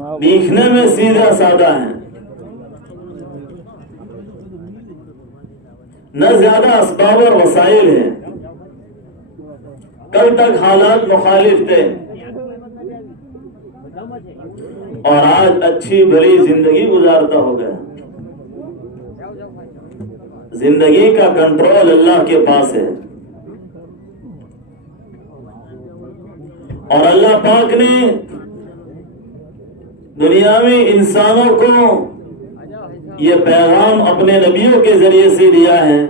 دیکھنے میں سیدھا سادہ ہیں، نہ زیادہ اسباب اور وسائل ہیں۔ کل تک حالات مخالف تھے اور آج اچھی بھلی زندگی گزارتا ہو گیا۔ زندگی کا کنٹرول اللہ کے پاس ہے، اور اللہ پاک نے دنیا میں انسانوں کو یہ پیغام اپنے نبیوں کے ذریعے سے دیا ہے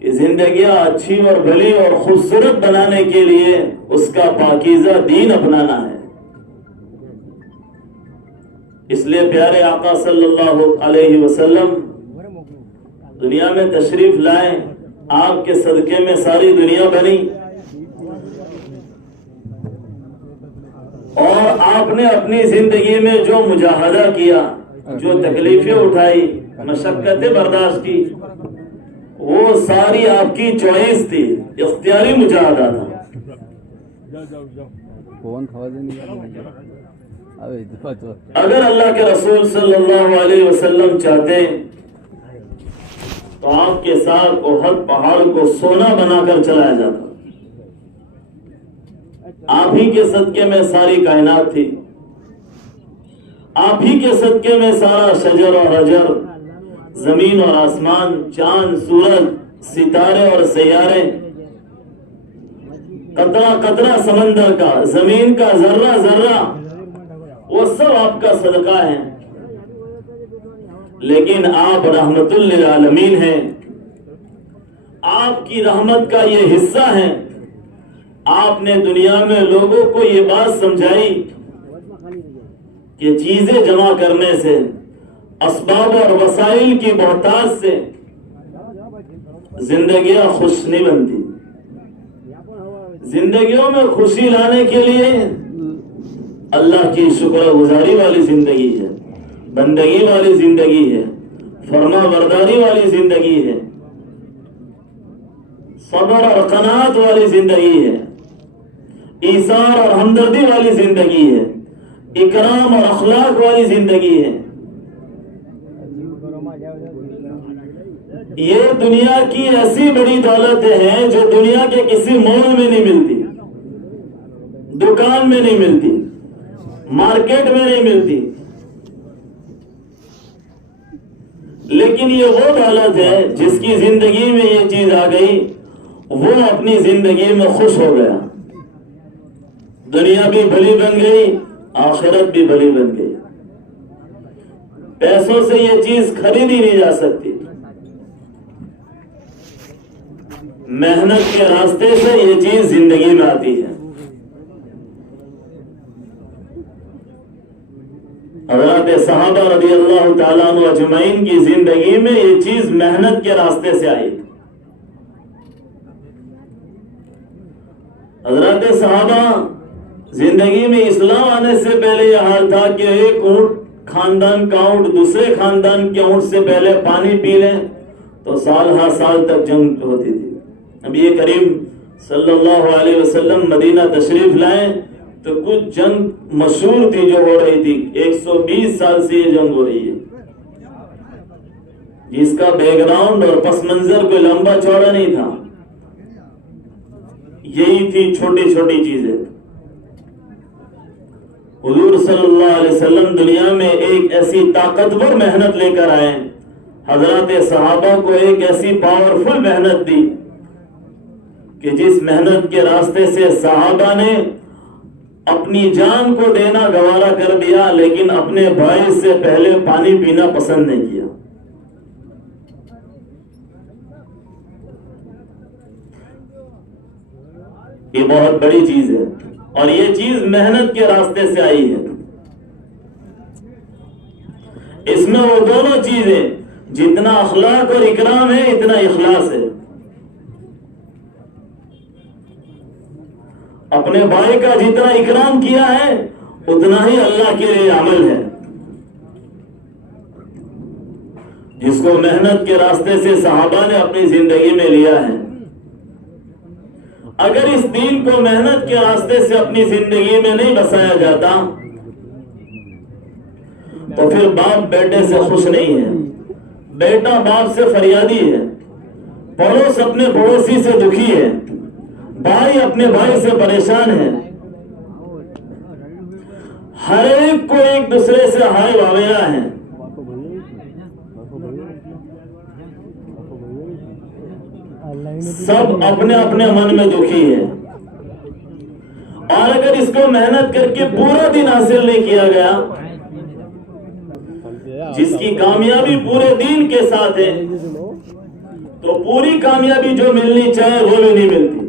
کہ زندگیاں اچھی اور بھلی اور خوبصورت بنانے کے لیے اس کا پاکیزہ دین اپنانا ہے۔ اس لیے پیارے آقا صلی اللہ علیہ وسلم دنیا میں تشریف لائے، آپ کے صدقے میں ساری دنیا بنی، اور آپ نے اپنی زندگی میں جو مجاہدہ کیا، جو تکلیفیں اٹھائی، مشقتیں برداشت کی، وہ ساری آپ کی چوائس تھی، اختیاری مجاہدہ تھا۔ اگر اللہ کے رسول صلی اللہ علیہ وسلم چاہتے تو آپ کے ساتھ احد پہاڑ کو سونا بنا کر چلایا جاتا۔ آپ ہی کے صدقے میں ساری کائنات تھی، آپ ہی کے صدقے میں سارا شجر اور حجر، زمین اور آسمان، چاند، سورج، ستارے اور سیارے، قطرہ قطرہ سمندر کا، زمین کا ذرہ ذرہ، وہ سب آپ کا صدقہ ہے۔ لیکن آپ رحمت للعالمین ہیں، آپ کی رحمت کا یہ حصہ ہے۔ آپ نے دنیا میں لوگوں کو یہ بات سمجھائی کہ چیزیں جمع کرنے سے، اسباب اور وسائل کی بہتات سے زندگیاں خوش نہیں بنتی۔ زندگیوں میں خوشی لانے کے لیے اللہ کی شکر گزاری والی زندگی ہے، بندگی والی زندگی ہے، فرما برداری والی زندگی ہے، صبر اور قناعت والی زندگی ہے، ایثار اور ہمدردی والی زندگی ہے، اکرام اور اخلاق والی زندگی ہے۔ یہ دنیا کی ایسی بڑی دولتیں ہیں جو دنیا کے کسی مال میں نہیں ملتی، دکان میں نہیں ملتی، مارکیٹ میں نہیں ملتی۔ لیکن یہ وہ دولت ہے جس کی زندگی میں یہ چیز آ گئی، وہ اپنی زندگی میں خوش ہو گیا، دنیا بھی بھلی بن گئی، آخرت بھی بھلی بن گئی۔ پیسوں سے یہ چیز خریدی نہیں جا سکتی، محنت کے راستے سے یہ چیز زندگی میں آتی ہے۔ حضرات صحابہ رضی اللہ تعالیٰ عنہ اجمعین کی زندگی میں یہ چیز محنت کے راستے سے آئی۔ حضرات صحابہ زندگی میں اسلام آنے سے پہلے یہ حال تھا کہ ایک اونٹ خاندان کا اونٹ دوسرے خاندان کے اونٹ سے پہلے پانی پی لیں تو سال ہر سال تک جنگ ہوتی تھی۔ نبی کریم صلی اللہ علیہ وسلم مدینہ تشریف لائیں تو کچھ جنگ مشہور تھی جو ہو رہی تھی، 120 سال سے یہ جنگ ہو رہی ہے، جس کا بیک گراؤنڈ اور پس منظر کوئی لمبا چوڑا نہیں تھا، یہی تھی چھوٹی چھوٹی چیزیں۔ حضور صلی اللہ علیہ وسلم دنیا میں ایک ایسی طاقتور محنت لے کر آئے، حضرات صحابہ کو ایک ایسی پاورفل محنت دی کہ جس محنت کے راستے سے صحابہ نے اپنی جان کو دینا گوارا کر دیا، لیکن اپنے بھائی سے پہلے پانی پینا پسند نہیں کیا۔ یہ بہت بڑی چیز ہے، اور یہ چیز محنت کے راستے سے آئی ہے۔ اس میں وہ دونوں چیزیں، جتنا اخلاق اور اکرام ہے اتنا اخلاص ہے۔ اپنے بھائی کا جتنا اکرام کیا ہے اتنا ہی اللہ کے لیے عمل ہے۔ جس کو محنت کے راستے سے صحابہ نے اپنی زندگی میں لیا ہے، اگر اس دین کو محنت کے راستے سے اپنی زندگی میں نہیں بسایا جاتا تو پھر باپ بیٹے سے خوش نہیں ہے، بیٹا باپ سے فریادی ہے، پڑوس اپنے پڑوسی سے دکھی ہے، بھائی اپنے بھائی سے پریشان ہے، ہر ایک کو ایک دوسرے سے ہائے واویلا ہے۔ سب اپنے اپنے من میں دکھی ہے، اور اگر اس کو محنت کر کے پورا دن حاصل نہیں کیا گیا، جس کی کامیابی پورے دین کے ساتھ ہے تو پوری کامیابی جو ملنی چاہے وہ بھی نہیں ملتی۔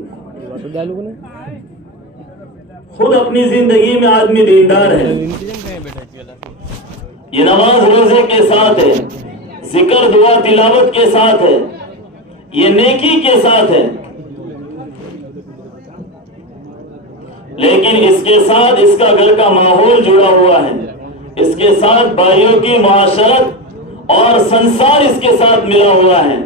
خود اپنی زندگی میں آدمی دیندار ہے، یہ نماز روزے کے ساتھ ہے، ذکر دعا تلاوت کے ساتھ ہے، یہ نیکی کے ساتھ ہے، لیکن اس کے ساتھ اس کا گھر کا ماحول جڑا ہوا ہے، اس کے ساتھ بھائیوں کی معاشرت اور سنسار اس کے ساتھ ملا ہوا ہے۔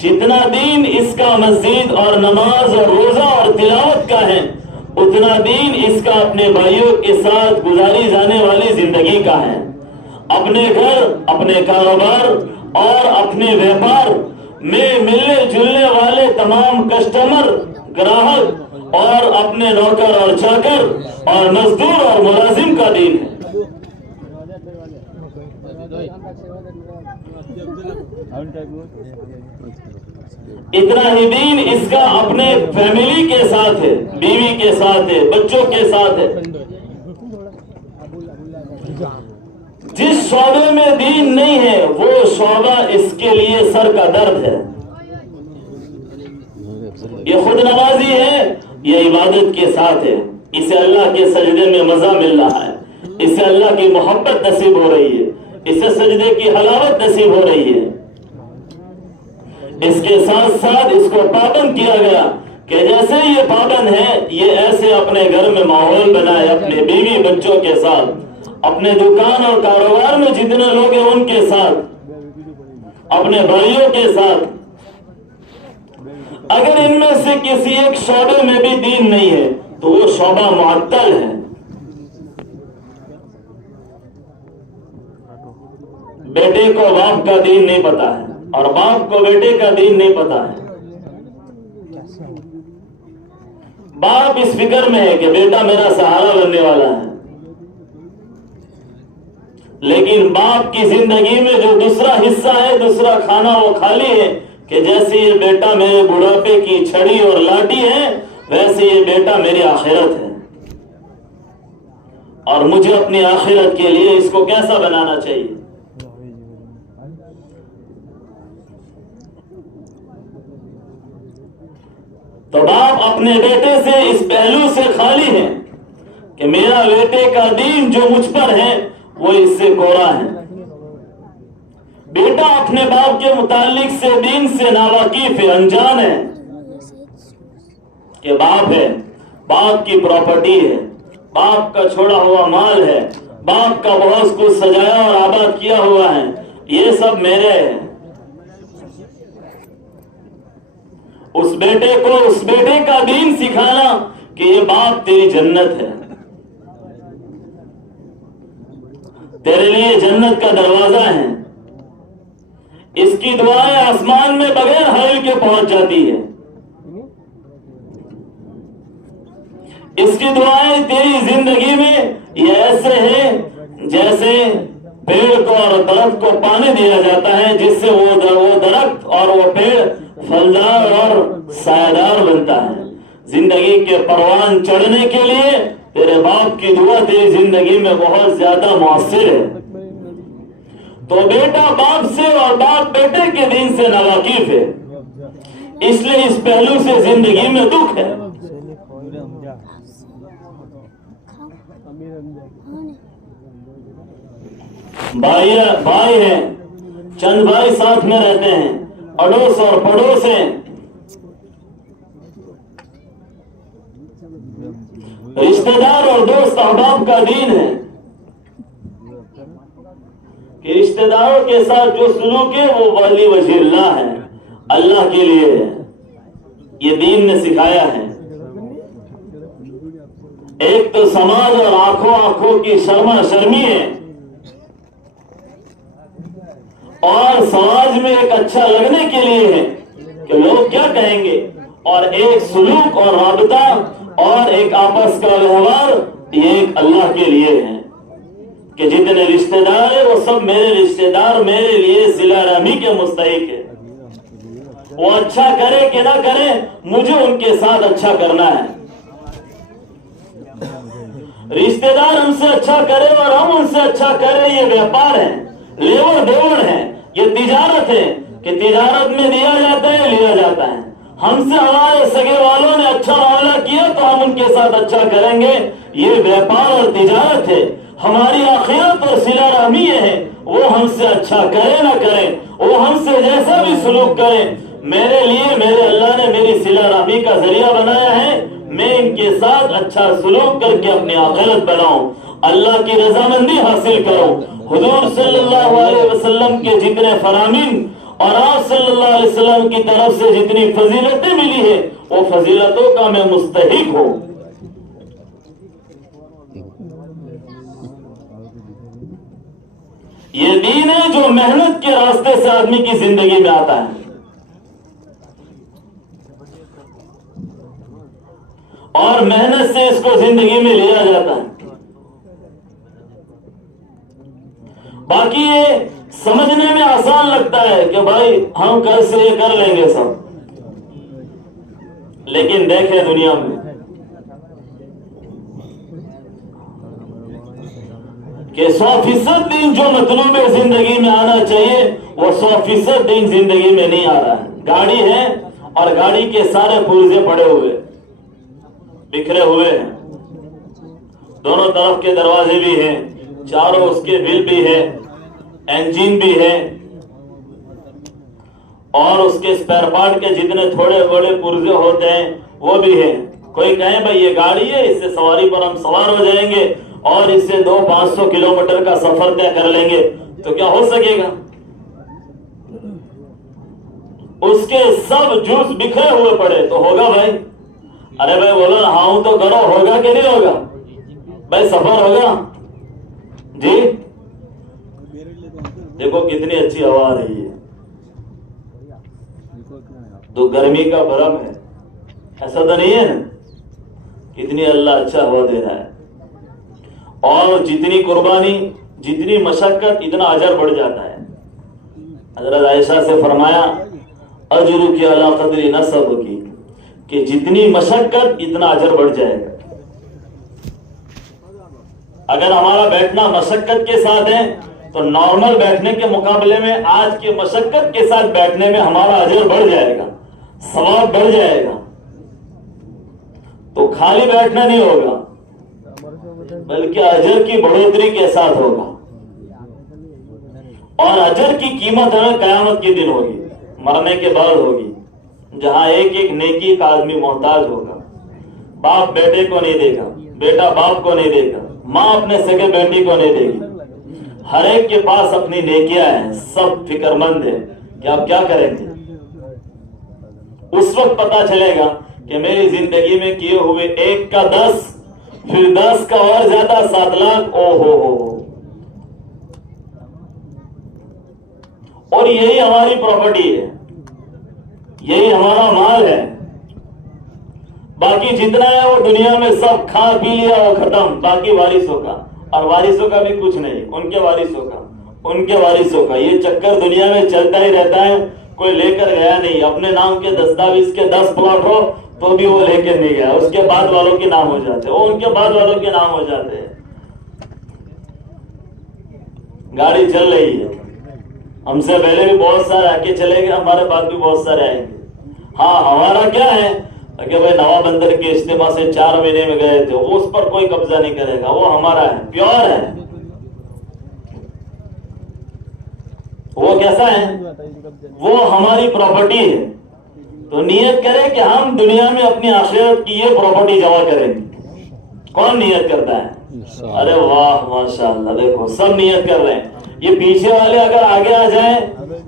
جتنا دین اس کا مسجد اور نماز اور روزہ اور تلاوت کا ہے، اتنا دین اس کا اپنے بھائیوں کے ساتھ گزاری جانے والی زندگی کا ہے۔ اپنے گھر، اپنے کاروبار اور اپنے ویپار میں ملنے جلنے والے تمام کسٹمر، گراہک اور اپنے نوکر اور چاکر اور مزدور اور ملازم کا دین ہے۔ اتنا ہی دین اس کا اپنے فیملی کے ساتھ ہے، بیوی کے ساتھ ہے، بچوں کے ساتھ ہے۔ جس شعبے میں دین نہیں ہے وہ شعبہ اس کے لیے سر کا درد ہے۔ یہ خود نوازی ہے، یہ عبادت کے ساتھ ہے، اسے اللہ کے سجدے میں مزہ مل رہا ہے، اسے اللہ کی محبت نصیب ہو رہی ہے، اسے سجدے کی حلاوت نصیب ہو رہی ہے۔ اس کے ساتھ ساتھ اس کو پابند کیا گیا کہ جیسے یہ پابند ہے، یہ ایسے اپنے گھر میں ماحول بنائے، اپنے بیوی بچوں کے ساتھ، اپنے دکان اور کاروبار میں جتنے لوگ ہیں ان کے ساتھ، اپنے بھائیوں کے ساتھ۔ اگر ان میں سے کسی ایک شعبے میں بھی دین نہیں ہے تو وہ شعبہ معطل ہے۔ بیٹے کو باپ کا دین نہیں پتا ہے اور باپ کو بیٹے کا دین نہیں پتا ہے۔ باپ اس فکر میں ہے کہ بیٹا میرا سہارا بننے والا ہے، لیکن باپ کی زندگی میں جو دوسرا حصہ ہے، دوسرا کھانا وہ خالی ہے کہ جیسے یہ بیٹا میرے بڑھاپے کی چھڑی اور لاٹھی ہے، ویسے یہ بیٹا میری آخرت ہے، اور مجھے اپنی آخرت کے لیے اس کو کیسا بنانا چاہیے۔ تو باپ اپنے بیٹے سے اس پہلو سے خالی ہے کہ میرا بیٹے کا دین جو مجھ پر ہے وہ اس سے کوڑا ہے۔ بیٹا اپنے باپ کے متعلق سے دین سے ناواقف ہے، انجان ہے کہ باپ ہے، باپ کی پراپرٹی ہے، باپ کا چھوڑا ہوا مال ہے، باپ کا بہت کچھ سجایا اور آباد کیا ہوا ہے، یہ سب میرے ہے۔ اس بیٹے کو اس بیٹے کا دین سکھانا کہ یہ باپ تیری جنت ہے، تیرے لیے جنت کا دروازہ ہے، اس کی دعائیں آسمان میں بغیر حائل کے پہنچ جاتی ہے، اس کی دعائیں تیری زندگی میں یہ ایسے ہیں جیسے پیڑ کو اور درخت کو پانی دیا جاتا ہے، جس سے وہ درخت اور وہ پیڑ پھلدار اور سایہدار بنتا ہے۔ زندگی کے پروان چڑھنے کے لیے تیرے باپ کی دعا تیری زندگی میں بہت زیادہ مؤثر ہے۔ تو بیٹا باپ سے اور باپ بیٹے کے دین سے ناواقف ہے، اس لیے اس پہلو سے زندگی میں دکھ ہے۔ بھائی ہیں، چند بھائی ساتھ میں رہتے ہیں، اڑوس اور پڑوس ہیں، رشتہ دار اور دوست احباب کا دین ہے کہ رشتہ داروں کے ساتھ جو سلوک ہے وہ ولی وجہ اللہ ہے، اللہ کے لیے ہے، یہ دین نے سکھایا ہے۔ ایک تو سماج اور آنکھوں آنکھوں کی شرما شرمی ہے، اور سماج میں ایک اچھا لگنے کے لیے ہے کہ لوگ کیا کہیں گے، اور ایک سلوک اور رابطہ اور ایک آپس کا ویوہار، یہ ایک اللہ کے لیے ہے کہ جتنے رشتہ دار ہیں وہ سب میرے رشتہ دار، میرے لیے صلہ رحمی کے مستحق ہے۔ وہ اچھا کرے کہ نہ کرے، مجھے ان کے ساتھ اچھا کرنا ہے۔ رشتہ دار ہم سے اچھا کرے اور ہم ان سے اچھا کرے، یہ ویپار ہے، لیور دیور ہے، یہ تجارت ہے کہ تجارت میں دیا جاتا ہے، لیا جاتا ہے۔ ہم سے ہمارے سگے والوں نے اچھا معاملہ کیا تو ہم ان کے ساتھ اچھا کریں گے، یہ ویپار اور تجارت ہے۔ ہماری آخرت اور صلہ رحمی یہ ہے، وہ ہم سے اچھا کرے نہ کرے، وہ ہم سے جیسا بھی سلوک کرے، میرے لیے میرے اللہ نے میری صلہ رحمی کا ذریعہ بنایا ہے، میں ان کے ساتھ اچھا سلوک کر کے اپنی آخرت بناؤں، اللہ کی رضامندی حاصل کروں۔ حضور صلی اللہ علیہ وسلم کے جتنے فرامین اور آپ صلی اللہ علیہ وسلم کی طرف سے جتنی فضیلتیں ملی ہے، وہ فضیلتوں کا میں مستحق ہوں۔ یہ دین ہے جو محنت کے راستے سے آدمی کی زندگی میں آتا ہے، اور محنت سے اس کو زندگی میں لیا جاتا ہے۔ باقی یہ سمجھنے میں آسان لگتا ہے کہ بھائی ہم کل سے یہ کر لیں گے سب، لیکن دیکھیں دنیا میں کہ 100% دین جو مطلوب زندگی میں آنا چاہیے وہ 100% دین زندگی میں نہیں آ رہا ہے۔ گاڑی ہے اور گاڑی کے سارے پرزے پڑے ہوئے بکھرے ہوئے ہیں، دونوں طرف کے دروازے بھی ہیں، چاروں اس کے ویل بھی ہے، انجن بھی ہے، اور اس کے اسپیئر پارٹ کے جتنے تھوڑے بڑے پرزے ہوتے ہیں وہ بھی ہے۔ کوئی کہے بھائی یہ گاڑی ہے، اس سے سواری پر ہم سوار ہو جائیں گے اور اس سے 200-500 کلومیٹر کا سفر طے کر لیں گے، تو کیا ہو سکے گا؟ اس کے سب جوس بکھرے ہوئے پڑے تو ہوگا بھائی؟ ارے بھائی بولو نا، ہاں تو کرو، ہوگا کہ نہیں ہوگا بھائی؟ سفر ہوگا جی؟ دیکھو کتنی اچھی ہوا آ رہی ہے، تو گرمی کا برم ہے، ایسا تو نہیں ہے نا؟ کتنی اللہ اچھا ہوا دے رہا ہے، اور جتنی قربانی جتنی مشقت اتنا اجر بڑھ جاتا ہے۔ حضرت عائشہ سے فرمایا اجر کی علی قدر نصب کی، کہ جتنی مشقت اتنا اجر بڑھ جائے گا۔ اگر ہمارا بیٹھنا مشقت کے ساتھ ہے تو نارمل بیٹھنے کے مقابلے میں آج کے مشقت کے ساتھ بیٹھنے میں ہمارا اجر بڑھ جائے گا، ثواب بڑھ جائے گا۔ تو خالی بیٹھنا نہیں ہوگا بلکہ اجر کی بڑھوتری کے ساتھ ہوگا، اور اجر کی قیمت ہمیں قیامت کے دن ہوگی، مرنے کے بعد ہوگی، جہاں ایک ایک نیکی کا آدمی محتاج ہوگا۔ باپ بیٹے کو نہیں دے گا، بیٹا باپ کو نہیں دے گا، ماں اپنے سگے بیٹی کو نہیں دے گی، ہر ایک کے پاس اپنی نیکیاں ہیں، سب فکر مند ہیں کہ آپ کیا کریں گے۔ اس وقت پتا چلے گا کہ میری زندگی میں کیے ہوئے 1 کا 10، پھر 10 کا اور زیادہ، 7 لاکھ، او ہو۔ اور یہی ہماری پراپرٹی ہے، یہی ہمارا مال ہے۔ باقی جتنا ہے وہ دنیا میں سب کھا پی لیا، وہ ختم، باقی وارثوں کا، اور وارثوں کا بھی کچھ نہیں، ان کے وارثوں کا، ان کے وارثوں کا۔ یہ چکر دنیا میں چلتا ہی رہتا ہے، کوئی لے کر گیا نہیں۔ اپنے نام کے دستاویز کے 10 پلاٹ ہو تو بھی وہ لے کے نہیں گیا، اس کے بعد والوں کے نام ہو جاتے، وہ ان کے بعد والوں کے نام ہو جاتے ہیں۔ گاڑی چل رہی ہے، ہم سے پہلے بھی بہت سارے آ کے چلے گئے، ہمارے بعد بھی بہت سارے آئیں گے۔ ہاں ہمارا کیا ہے کہ بھائی نوا بندر کے اجتماع سے 4 مہینے میں گئے تھے، وہ اس پر کوئی قبضہ نہیں کرے گا، وہ ہمارا ہے، پیور ہے۔ وہ کیسا ہے؟ وہ ہماری پراپرٹی ہے۔ تو نیت کرے کہ ہم دنیا میں اپنی آخرت کی یہ پراپرٹی جمع کریں گے۔ کون نیت کرتا ہے؟ ارے واہ ماشاءاللہ، دیکھو سب نیت کر رہے ہیں۔ یہ پیچھے والے اگر آگے آ جائیں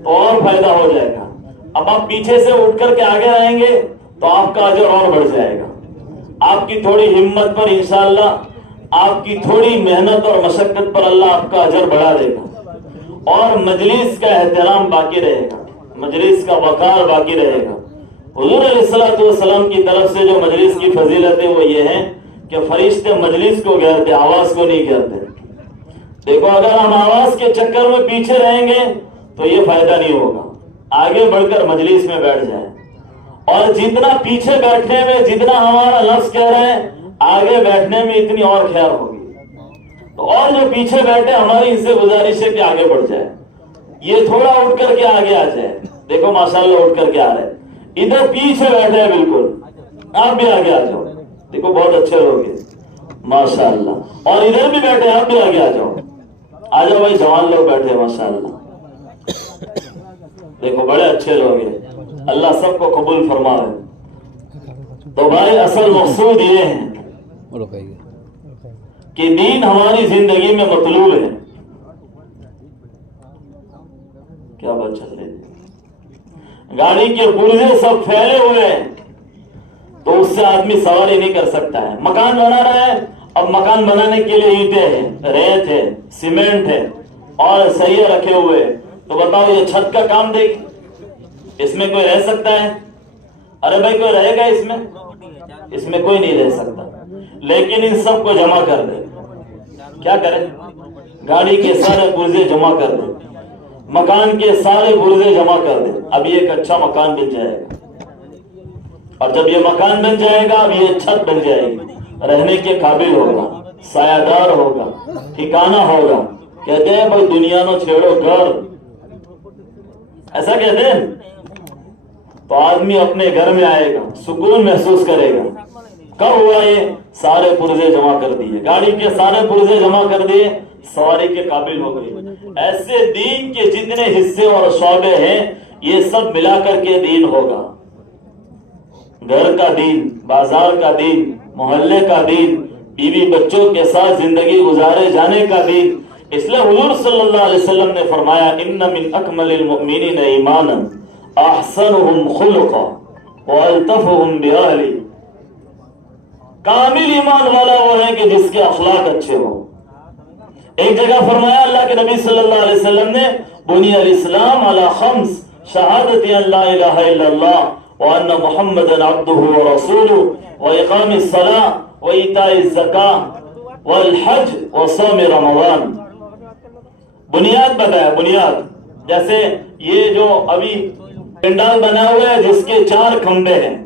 تو اور فائدہ ہو جائے گا۔ اب آپ پیچھے سے اٹھ کر کے آگے آئیں گے تو آپ کا اجر اور بڑھ جائے گا۔ آپ کی تھوڑی ہمت پر انشاءاللہ آپ کی تھوڑی محنت اور مشقت پر اللہ آپ کا اجر بڑھا دے گا، اور مجلس کا احترام باقی رہے گا، مجلس کا وقار باقی رہے گا۔ حضور علیہ الصلوۃ والسلام کی طرف سے جو مجلس کی فضیلت ہے وہ یہ ہے کہ فرشتے مجلس کو گھیرتے، آواز کو نہیں گھیرتے۔ دیکھو اگر ہم آواز کے چکر میں پیچھے رہیں گے تو یہ فائدہ نہیں ہوگا، آگے بڑھ کر مجلس میں بیٹھ جائیں، اور جتنا پیچھے بیٹھنے میں جتنا ہمارا لفظ کہہ رہے ہیں آگے بیٹھنے میں اتنی اور خیر ہوگی۔ تو اور جو پیچھے بیٹھے ہماری ان سے گزارش ہے کہ آگے بڑھ جائے، یہ تھوڑا اٹھ کر کے آگے آ جائے۔ دیکھو ماشاءاللہ اٹھ کر کے آ رہے، ادھر پیچھے بیٹھے ہیں بالکل، آپ بھی آگے آ جاؤ، دیکھو بہت اچھے لوگ ہیں ماشاءاللہ، اور ادھر بھی بیٹھے آپ بھی آگے آ جاؤ، آ جاؤ بھائی، جوان لوگ بیٹھے ہیں ماشاءاللہ، دیکھو بڑے اچھے لوگ ہیں، اللہ سب کو قبول فرمائے۔ تو بھائی اصل مقصود یہ ہے کہ دین ہماری زندگی میں مطلوب ہے۔ کیا بات چل رہی ہے؟ گاڑی کے پرزے سب پھیلے ہوئے ہیں تو اس سے آدمی سواری نہیں کر سکتا ہے۔ مکان بنا رہا ہے، اب مکان بنانے کے لیے اینٹیں ہیں، ریت ہے، سیمنٹ ہے اور سریے رکھے ہوئے، تو بتاؤ یہ چھت کا کام دے گی؟ اس میں کوئی رہ سکتا ہے؟ ارے بھائی کوئی رہے گا اس میں کوئی نہیں رہ سکتا، لیکن ان سب کو جمع کر دے، کیا کرے؟ گاڑی کے سارے پرزے جمع کر دے، مکان کے سارے پرزے جمع کر دے، اب یہ ایک اچھا مکان بن جائے گا، اور جب یہ مکان بن جائے گا اب یہ چھت بن جائے گی، رہنے کے قابل ہوگا، سایہ دار ہوگا، ٹھکانہ ہوگا۔ کہتے ہیں بھائی دنیا نو چھیڑو گھر، ایسا کہتے ہیں، تو آدمی اپنے گھر میں آئے گا، سکون محسوس کرے گا۔ کب ہوا یہ؟ سارے پرزے جمع کر دیے، گاڑی کے سارے پرزے جمع کر دیے، سواری کے قابل ہو گئی۔ ایسے دین کے جتنے حصے اور شعبے ہیں یہ سب ملا کر کے دین ہوگا، گھر کا دین، بازار کا دین، محلے کا دین، بیوی بچوں کے ساتھ زندگی گزارے جانے کا دین۔ اس لیے حضور صلی اللہ علیہ وسلم نے فرمایا ان من اکمل المؤمنین ایمانا احسنهم خلقا والطفهم باہلی، کامل ایمان والا وہ ہے کہ جس کے اخلاق اچھے ہوں۔ ایک جگہ فرمایا اللہ کے نبی صلی اللہ علیہ وسلم نے بنی الاسلام علی خمس شہادت ان لا الہ الا اللہ وان محمدا عبدہ ورسولہ واقام الصلاۃ وایتاء الزکاۃ والحج وصوم رمضان۔ بنیاد بتایا، بنیاد جیسے یہ جو ابھی پنڈال بنا ہوا ہے جس کے 4 کھمبے ہیں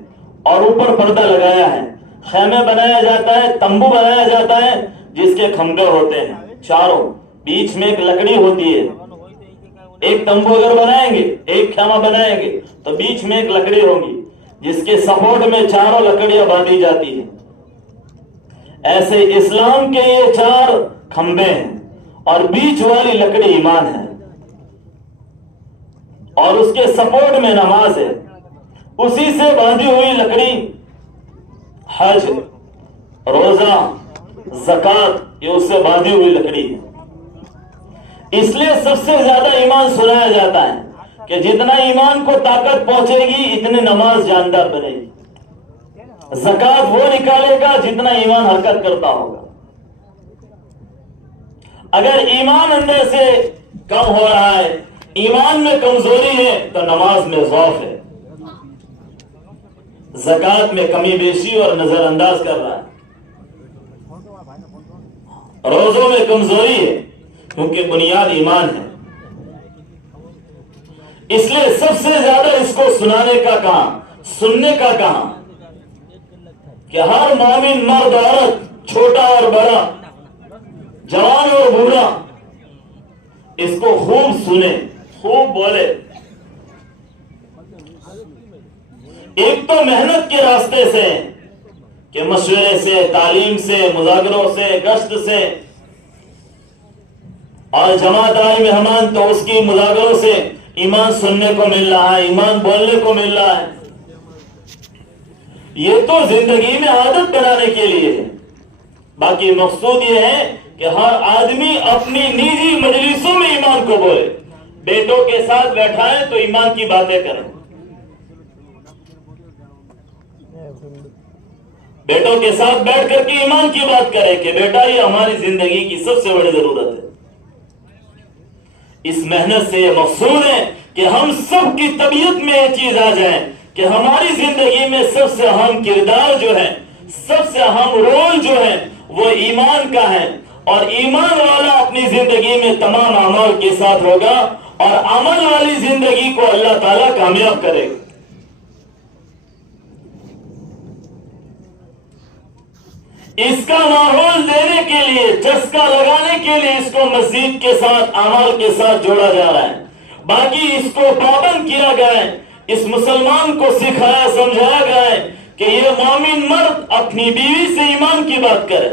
اور اوپر پردہ لگایا ہے، خیمے بنایا جاتا ہے، تمبو بنایا جاتا ہے جس کے کھمبے ہوتے ہیں چاروں، بیچ میں ایک لکڑی ہوتی ہے۔ ایک تمبو اگر بنائیں گے، ایک خیمہ بنائیں گے تو بیچ میں ایک لکڑی ہوگی جس کے سپورٹ میں چاروں لکڑیاں باندھی جاتی ہیں۔ ایسے اسلام کے یہ 4 کھمبے ہیں اور بیچ والی لکڑی ایمان ہے، اور اس کے سپورٹ میں نماز ہے، اسی سے باندھی ہوئی لکڑی حج، روزہ، زکات، یہ اس سے باندھی ہوئی لکڑی ہے۔ اس لیے سب سے زیادہ ایمان سنایا جاتا ہے کہ جتنا ایمان کو طاقت پہنچے گی اتنی نماز جاندار بنے گی، زکات وہ نکالے گا جتنا ایمان حرکت کرتا ہوگا۔ اگر ایمان اندر سے کم ہو رہا ہے، ایمان میں کمزوری ہے تو نماز میں ضعف ہے، زکات میں کمی بیشی اور نظر انداز کر رہا ہے، روزوں میں کمزوری ہے کیونکہ بنیاد ایمان ہے۔ اس لیے سب سے زیادہ اس کو سنانے کا کام، سننے کا کام کہ ہر مومن مرد عورت، چھوٹا اور بڑا، جوان اور بوڑھا اس کو خوب سنے، خوب بولے۔ ایک تو محنت کے راستے سے کہ مشورے سے، تعلیم سے، مذاکروں سے، گشت سے، اور جماعت آئی مہمان تو اس کی مذاکروں سے ایمان سننے کو مل رہا ہے، ایمان بولنے کو مل رہا ہے۔ یہ تو زندگی میں عادت بنانے کے لیے ہے، باقی مقصود یہ ہے کہ ہر آدمی اپنی نجی مجلسوں میں ایمان کو بولے، بیٹوں کے ساتھ بیٹھائیں تو ایمان کی باتیں کریں، بیٹوں کے ساتھ بیٹھ کر کے ایمان کی بات کرے کہ بیٹا یہ ہماری زندگی کی سب سے بڑی ضرورت ہے. اس محنت سے یہ مقصود ہے کہ ہم سب کی طبیعت میں یہ چیز آ جائے کہ ہماری زندگی میں سب سے اہم کردار جو ہے، سب سے اہم رول جو ہے وہ ایمان کا ہے، اور ایمان والا اپنی زندگی میں تمام اعمال کے ساتھ ہوگا اور عمل والی زندگی کو اللہ تعالیٰ کامیاب کرے گا. اس کا ماحول دینے کے لیے، چسکا لگانے کے لیے اس کو مسجد کے ساتھ، اعمال کے ساتھ جوڑا جا رہا ہے. باقی اس کو پابند کیا گیا ہے، اس مسلمان کو سکھایا سمجھایا گیا ہے کہ یہ مومن مرد اپنی بیوی سے ایمان کی بات کرے،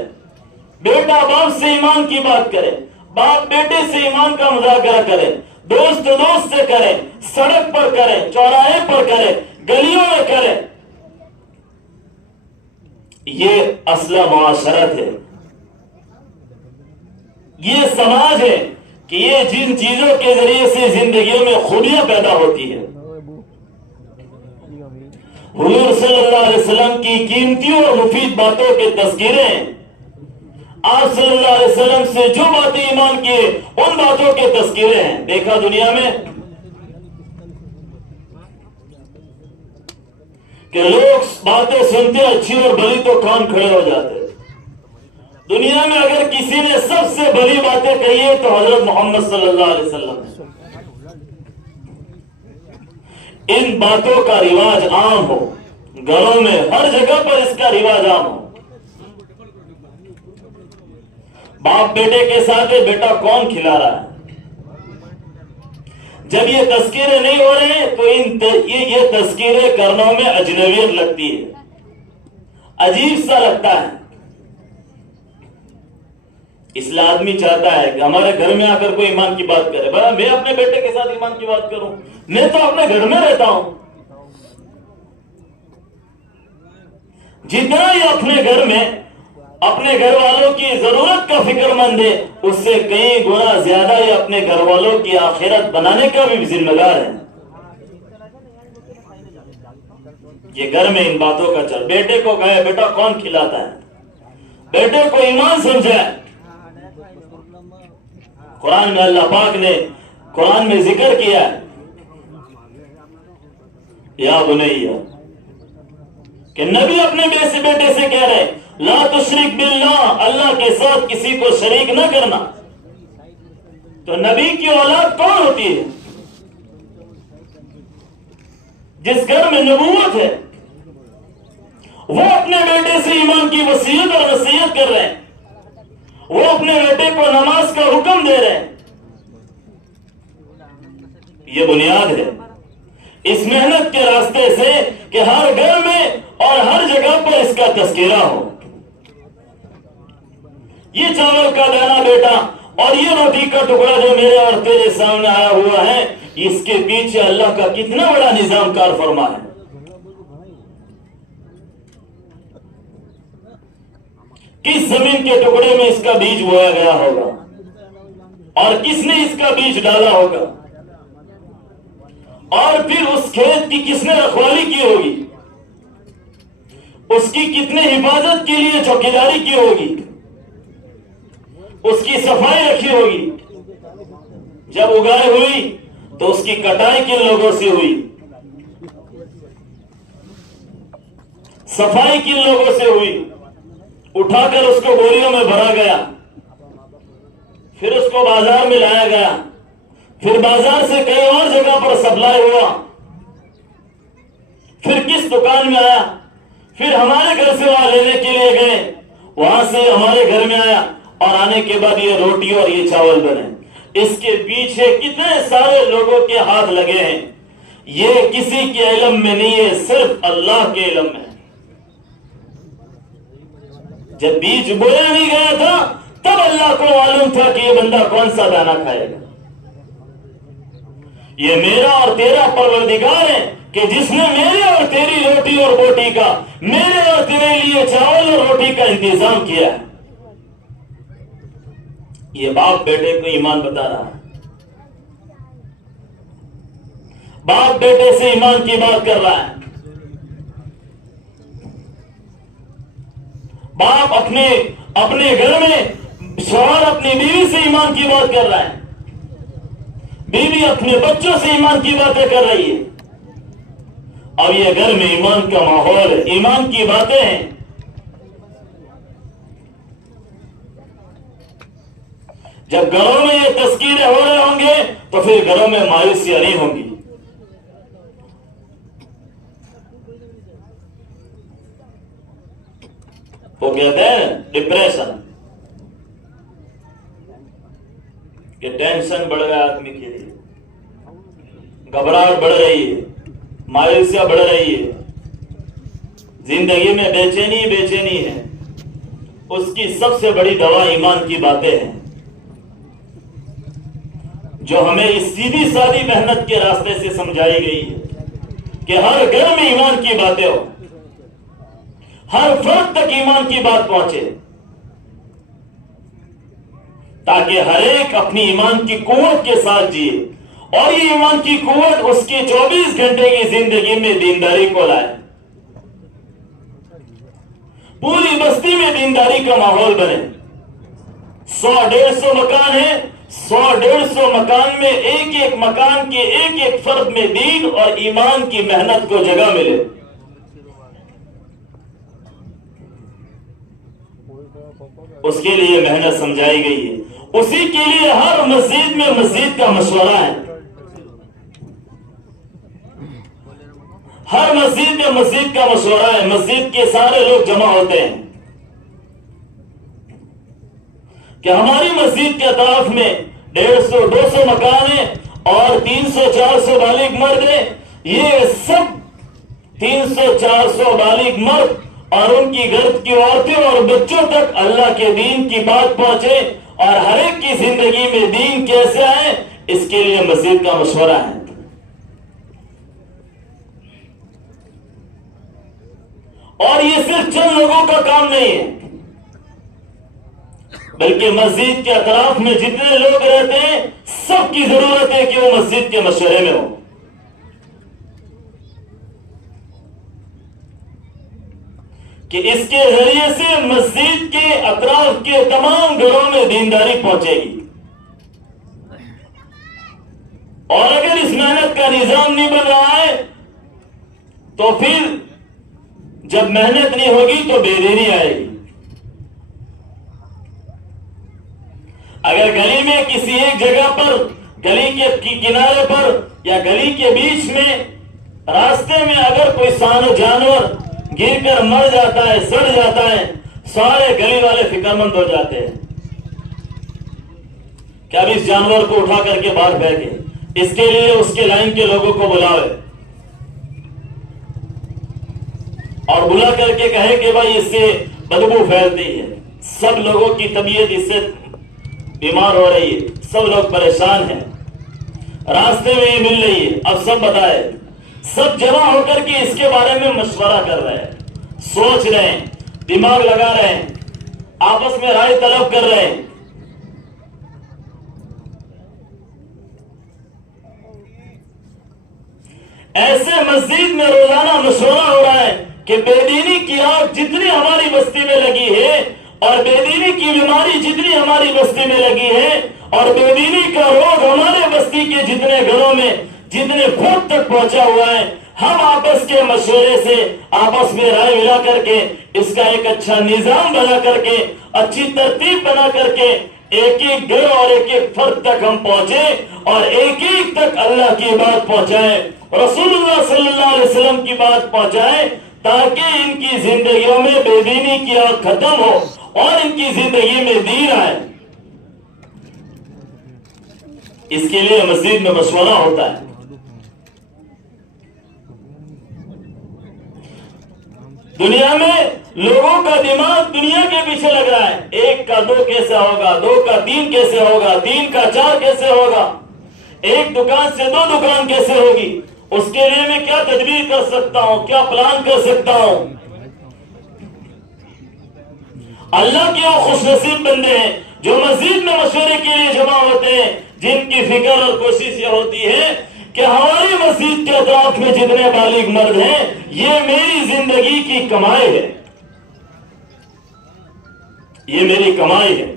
بیٹا باپ سے ایمان کی بات کرے، باپ بیٹے سے ایمان کا مذاکرہ کرے، دوست دوست سے کرے، سڑک پر کرے، چوراہے پر کرے، گلیوں میں کرے. یہ اصل معاشرت ہے، یہ سماج ہے کہ یہ جن چیزوں کے ذریعے سے زندگیوں میں خوبیاں پیدا ہوتی ہیں. حضور صلی اللہ علیہ وسلم کی قیمتی اور مفید باتوں کے تذکرے ہیں. آپ صلی اللہ علیہ وسلم سے جو باتیں ایمان کیے ان باتوں کے تذکرے ہیں. دیکھا دنیا میں کہ لوگ باتیں سنتے اچھی اور بھلی تو کان کھڑے ہو جاتے. دنیا میں اگر کسی نے سب سے بڑی باتیں کہی ہے تو حضرت محمد صلی اللہ علیہ وسلم ہے. ان باتوں کا رواج عام ہو، گھروں میں ہر جگہ پر اس کا رواج عام ہو. باپ بیٹے کے ساتھ ہے، بیٹا کون کھلا رہا ہے. جب یہ تذکرے نہیں ہو رہے تو یہ تذکرے کرنوں میں اجنبیت لگتی ہے، عجیب سا لگتا ہے. اس لیے آدمی چاہتا ہے کہ ہمارے گھر میں آ کر کوئی ایمان کی بات کرے. بھائی میں اپنے بیٹے کے ساتھ ایمان کی بات کروں، میں تو اپنے گھر میں رہتا ہوں. جتنا ہی اپنے گھر میں اپنے گھر والوں کی ضرورت کا فکر مند ہے، اس سے کئی گنا زیادہ ہی اپنے گھر والوں کی آخرت بنانے کا بھی ذمہ دار ہے. یہ گھر میں ان باتوں کا چل. بیٹے کو کہے بیٹا کون کھلاتا ہے، بیٹے کو ایمان سمجھائے. قرآن میں اللہ پاک نے قرآن میں ذکر کیا ہے یا بنیہ کہ نبی اپنے بیٹے سے کہہ رہے لا تشرک باللہ، اللہ کے ساتھ کسی کو شریک نہ کرنا. تو نبی کی اولاد کون ہوتی ہے؟ جس گھر میں نبوت ہے وہ اپنے بیٹے سے ایمان کی وصیت اور نصیحت کر رہے ہیں، وہ اپنے بیٹے کو نماز کا حکم دے رہے ہیں. یہ بنیاد ہے اس محنت کے راستے سے کہ ہر گھر میں اور ہر جگہ پر اس کا تذکرہ ہو. یہ چاول کا دانہ بیٹا اور یہ روٹی کا ٹکڑا جو میرے اور تیرے سامنے آیا ہوا ہے، اس کے پیچھے اللہ کا کتنا بڑا نظام کار فرما ہے. کس زمین کے ٹکڑے میں اس کا بیج بویا گیا ہوگا اور کس نے اس کا بیج ڈالا ہوگا، اور پھر اس کھیت کی کس نے رکھوالی کی ہوگی، اس کی کتنے حفاظت کے لیے چوکیداری کی ہوگی، اس کی صفائی رکھی ہوگی. جب اگائی ہوئی تو اس کی کٹائی کن لوگوں سے ہوئی، صفائی کن لوگوں سے ہوئی. اٹھا کر اس کو بوریوں میں بھرا گیا، پھر اس کو بازار میں لایا گیا، پھر بازار سے کئی اور جگہ پر سپلائی ہوا، پھر کس دکان میں آیا، پھر ہمارے گھر سے وہاں لینے کے لیے گئے، وہاں سے ہمارے گھر میں آیا اور آنے کے بعد یہ روٹی اور یہ چاول بنے. اس کے پیچھے کتنے سارے لوگوں کے ہاتھ لگے ہیں. یہ کسی کے علم میں نہیں ہے، صرف اللہ کے علم میں. جب بیج بویا نہیں گیا تھا تب اللہ کو معلوم تھا کہ یہ بندہ کون سا دانہ کھائے گا. یہ میرا اور تیرا پروردگار ہے کہ جس نے میرے اور تیری روٹی اور بوٹی کا، میرے اور تیرے لیے چاول اور روٹی کا انتظام کیا ہے. یہ باپ بیٹے کو ایمان بتا رہا ہے، باپ بیٹے سے ایمان کی بات کر رہا ہے. باپ اپنے گھر میں شوہر اپنی بیوی سے ایمان کی بات کر رہا ہے، بیوی اپنے بچوں سے ایمان کی باتیں کر رہی ہے. اب یہ گھر میں ایمان کا ماحول ہے، ایمان کی باتیں ہیں. جب گھروں میں یہ تذکیرے ہو رہے ہوں گے تو پھر گھروں میں مایوسیاں نہیں ہوں گی. وہ کہتے ہیں ڈپریشن، کہ ٹینشن بڑھ گیا آدمی کے لیے، گھبراہٹ بڑھ رہی ہے، مایوسیاں بڑھ رہی ہے، زندگی میں بے چینی ہے. اس کی سب سے بڑی دوا ایمان کی باتیں ہیں، جو ہمیں اس سیدھی سادی محنت کے راستے سے سمجھائی گئی ہے کہ ہر گھر میں ایمان کی باتیں ہو، ہر فرد تک ایمان کی بات پہنچے، تاکہ ہر ایک اپنی ایمان کی قوت کے ساتھ جیے، اور یہ ایمان کی قوت اس کی 24 گھنٹے کی زندگی میں دینداری کو لائے. پوری بستی میں دینداری کا ماحول بنے. 100-150 مکان ہیں، 100-150 مکان میں ایک مکان کے ایک فرد میں دین اور ایمان کی محنت کو جگہ ملے. اس کے لیے محنت سمجھائی گئی ہے. اسی کے لیے ہر مسجد میں مسجد کا مشورہ ہے، ہر مسجد میں مسجد کا مشورہ ہے. مسجد کے سارے لوگ جمع ہوتے ہیں کہ ہماری مسجد کے اطراف میں 150-200 مکان ہیں اور 300-400 بالغ مرد ہیں. یہ سب 300-400 بالغ مرد اور ان کی گرد کی عورتیں اور بچوں تک اللہ کے دین کی بات پہنچے اور ہر ایک کی زندگی میں دین کیسے آئے، اس کے لیے مسجد کا مشورہ ہے. اور یہ صرف چند لوگوں کا کام نہیں ہے، بلکہ مسجد کے اطراف میں جتنے لوگ رہتے ہیں سب کی ضرورت ہے کہ وہ مسجد کے مشورے میں ہو، کہ اس کے ذریعے سے مسجد کے اطراف کے تمام گھروں میں دینداری پہنچے گی. اور اگر اس محنت کا نظام نہیں بن رہا ہے تو پھر جب محنت نہیں ہوگی تو بے دینی آئے گی. اگر گلی میں کسی ایک جگہ پر، گلی کے کنارے پر یا گلی کے بیچ میں راستے میں اگر کوئی سانو جانور گر کر مر جاتا ہے، سڑ جاتا ہے، سارے گلی والے فکر مند ہو جاتے ہیں کہ اب اس جانور کو اٹھا کر کے باہر پھینکے. اس کے لیے اس کے لائن کے لوگوں کو بلاوے اور بلا کر کے کہے کہ بھائی اس سے بدبو پھیلتی ہے، سب لوگوں کی طبیعت اس سے بیمار ہو رہی ہے، سب لوگ پریشان ہیں، راستے میں یہ مل رہی ہے. اب سب بتائے، سب جمع ہو کر کے اس کے بارے میں مشورہ کر رہے ہیں، سوچ رہے ہیں، دماغ لگا رہے ہیں، آپس میں رائے طلب کر رہے ہیں. ایسے مسجد میں روزانہ مشورہ ہو رہا ہے کہ بے دینی کی آگ جتنی ہماری بستی میں لگی ہے اور بے دینی کی بیماری جتنی ہماری بستی میں لگی ہے اور بے دینی کا روگ ہمارے بستی کے جتنے گھروں میں جتنے فرد تک پہنچا ہوا ہے، ہم آپس کے مشورے سے آپس میں رائے ملا کر کے اس کا ایک اچھا نظام بنا کر کے، اچھی ترتیب بنا کر کے ایک ایک گھر اور ایک ایک فرد تک ہم پہنچے اور ایک ایک تک اللہ کی بات پہنچائیں، رسول اللہ صلی اللہ علیہ وسلم کی بات پہنچائیں، تاکہ ان کی زندگیوں میں بے دینی کی آگ ختم ہو اور ان کی زندگی میں دین آئے. اس کے لیے مسجد میں مشورہ ہوتا ہے. دنیا میں لوگوں کا دماغ دنیا کے پیچھے لگ رہا ہے، 1 کا 2 کیسے ہوگا، 2 کا 3 کیسے ہوگا، 3 کا 4 کیسے ہوگا، 1 دکان سے 2 دکان کیسے ہوگی، اس کے لیے میں کیا تدبیر کر سکتا ہوں، کیا پلان کر سکتا ہوں. اللہ کے وہ خوش نصیب بندے ہیں جو مسجد میں مشورے کے لیے جمع ہوتے ہیں، جن کی فکر اور کوشش یہ ہوتی ہے کہ ہماری مسجد کے اطراف میں جتنے بالغ مرد ہیں یہ میری زندگی کی کمائی ہے. یہ میری کمائی ہے.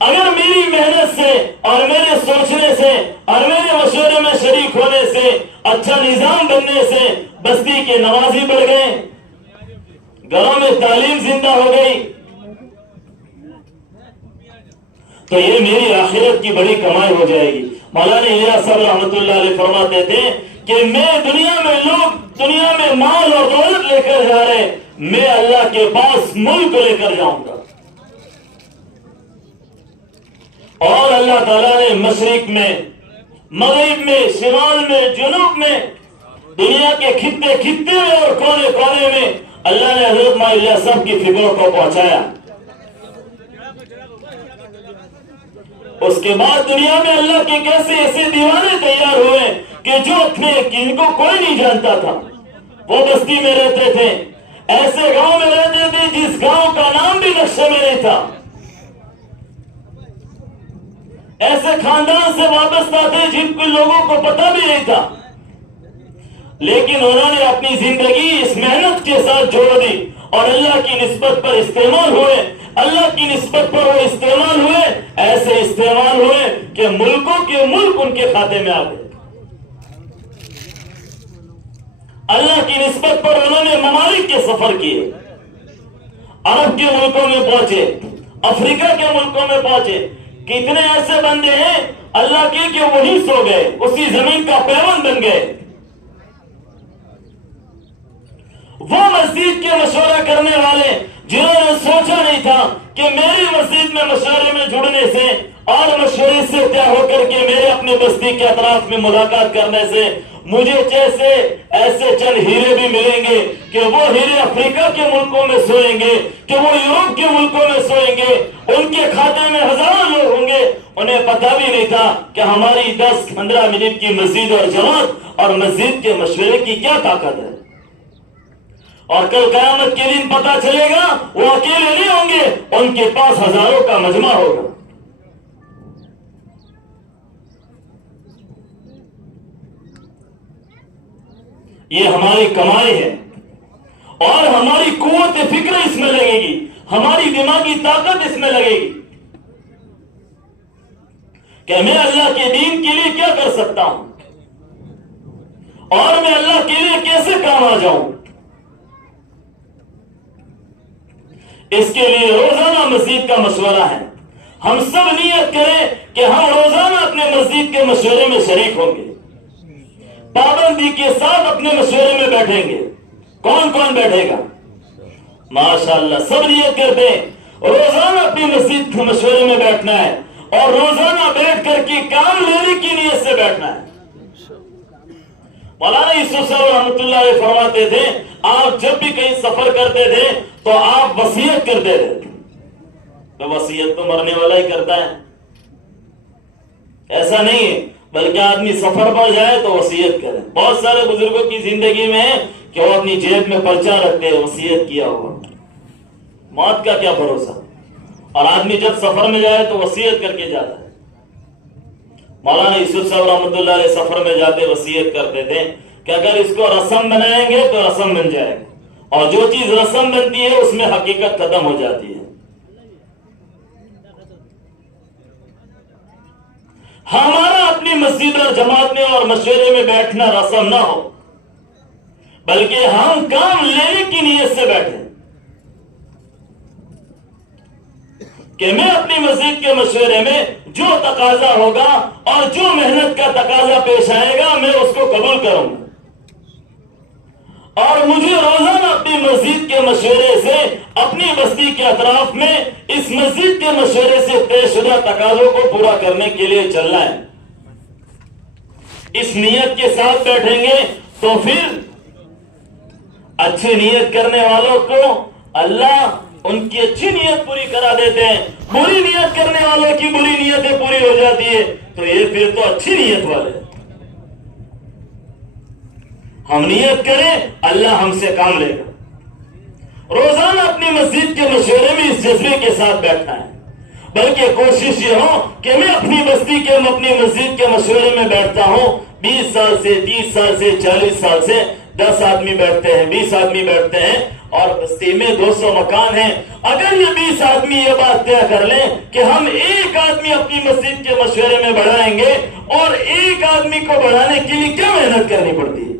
اگر میری محنت سے اور میرے سوچنے سے اور میرے مشورے میں شریک ہونے سے اچھا نظام بننے سے بستی کے نمازی بڑھ گئے, گھروں میں تعلیم زندہ ہو گئی, تو یہ میری آخرت کی بڑی کمائی ہو جائے گی. مولانا الیاس صاحب رحمۃ اللہ علیہ فرماتے تھے کہ دنیا میں مال اور دولت لے کر جا رہے, میں اللہ کے پاس ملک لے کر جاؤں گا. اور اللہ تعالیٰ نے مشرق میں, مغرب میں, شمال میں, جنوب میں, دنیا کے خطے میں اور کونے کونے میں اللہ نے حضرت مولانا الیاس صاحب کی فکروں کو پہنچایا. اس کے بعد دنیا میں اللہ کے کیسے ایسے دیوانے تیار ہوئے کہ جو جن کو کوئی نہیں جانتا تھا, وہ بستی میں رہتے تھے, ایسے گاؤں میں رہتے تھے جس گاؤں کا نام بھی نقشے میں نہیں تھا, ایسے خاندان سے وابستہ تھے جن کو لوگوں کو پتہ بھی نہیں تھا, لیکن انہوں نے اپنی زندگی اس محنت کے ساتھ جوڑ دی اور اللہ کی نسبت پر استعمال ہوئے. اللہ کی نسبت پر وہ استعمال ہوئے, ایسے استعمال ہوئے کہ ملکوں کے ملک ان کے کھاتے میں آ گئے. اللہ کی نسبت پر انہوں نے ممالک کے سفر کیے, عرب کے ملکوں میں پہنچے, افریقہ کے ملکوں میں پہنچے. کتنے ایسے بندے ہیں اللہ کے کہ وہی سو گئے, اسی زمین کا پیون بن گئے. وہ مسجد کے مشورہ کرنے والے جنہوں نے سوچا نہیں تھا کہ میری مسجد میں مشورے میں جڑنے سے اور مشورے سے طے ہو کر کے میرے اپنے بستی کے اطراف میں ملاقات کرنے سے مجھے جیسے ایسے چند ہیرے بھی ملیں گے کہ وہ ہیرے افریقہ کے ملکوں میں سوئیں گے, کہ وہ یورپ کے ملکوں میں سوئیں گے, ان کے کھاتے میں ہزاروں لوگ ہوں گے. انہیں پتہ بھی نہیں تھا کہ ہماری 10-15 منٹ کی مسجد اور جماعت اور مسجد کے مشورے کی کیا طاقت ہے. اور کل قیامت کے دن پتہ چلے گا وہ اکیلے نہیں ہوں گے, ان کے پاس ہزاروں کا مجمع ہوگا. یہ ہماری کمائی ہے اور ہماری قوت فکر اس میں لگے گی, ہماری دماغی طاقت اس میں لگے گی کہ میں اللہ کے دین کے لیے کیا کر سکتا ہوں اور میں اللہ کے لیے کیسے کام آ جاؤں. اس کے لیے روزانہ مسجد کا مشورہ ہے. ہم سب نیت کریں کہ ہم روزانہ اپنے مسجد کے مشورے میں شریک ہوں گے, پابندی کے ساتھ اپنے مشورے میں بیٹھیں گے. کون کون بیٹھے گا؟ ماشاءاللہ سب نیت کرتے ہیں روزانہ اپنی مسجد کے مشورے میں بیٹھنا ہے اور روزانہ بیٹھ کر کے کام لینے کی نیت سے بیٹھنا ہے. مولانا یوسف صاحب رحمۃ اللہ علیہ فرماتے تھے آپ جب بھی کہیں سفر کرتے تھے تو آپ وصیت کرتے تھے. تو وصیت تو مرنے والا ہی کرتا ہے, ایسا نہیں ہے, بلکہ آدمی سفر پر جائے تو وصیت کرے. بہت سارے بزرگوں کی زندگی میں ہے کہ وہ اپنی جیب میں پرچہ رکھتے ہیں وصیت کیا ہوا, موت کا کیا بھروسہ, اور آدمی جب سفر میں جائے تو وصیت کر کے جاتا ہے. مولانا یوسف صاحب رحمۃ اللہ علیہ سفر میں جاتے وصیت کرتے تھے کہ اگر اس کو رسم بنائیں گے تو رسم بن جائے گا, اور جو چیز رسم بنتی ہے اس میں حقیقت ختم ہو جاتی ہے. ہمارا اپنی مسجد اور جماعت میں اور مشورے میں بیٹھنا رسم نہ ہو, بلکہ ہم کام لینے کی نیت سے بیٹھیں کہ میں اپنی مسجد کے مشورے میں جو تقاضا ہوگا اور جو محنت کا تقاضا پیش آئے گا میں اس کو قبول کروں گا, اور مجھے روزانہ اپنی مسجد کے مشورے سے اپنی بستی کے اطراف میں اس مسجد کے مشورے سے طے شدہ تقاضوں کو پورا کرنے کے لیے چلنا ہے. اس نیت کے ساتھ بیٹھیں گے تو پھر اچھی نیت کرنے والوں کو اللہ ان کی اچھی نیت پوری کرا دیتے ہیں, بری نیت کرنے والوں کی بری نیتیں پوری ہو جاتی ہے. تو یہ پھر تو اچھی نیت والے, ہم نیت کریں اللہ ہم سے کام لے گا. روزانہ اپنی مسجد کے مشورے میں اس جذبے کے ساتھ بیٹھنا ہے, بلکہ کوشش یہ ہو کہ میں اپنی بستی کے اپنی مسجد کے مشورے میں بیٹھتا ہوں 20 سال سے 30 سال سے 40 سال سے 10 آدمی بیٹھتے ہیں، 20 آدمی بیٹھتے ہیں اور بستی میں 200 مکان ہیں، اگر یہ 20 آدمی یہ بات طے کر لیں کہ ہم ایک آدمی اپنی مسجد کے مشورے میں بڑھائیں گے، اور ایک آدمی کو بڑھانے کے لیے کیا محنت کرنی پڑتی ہے؟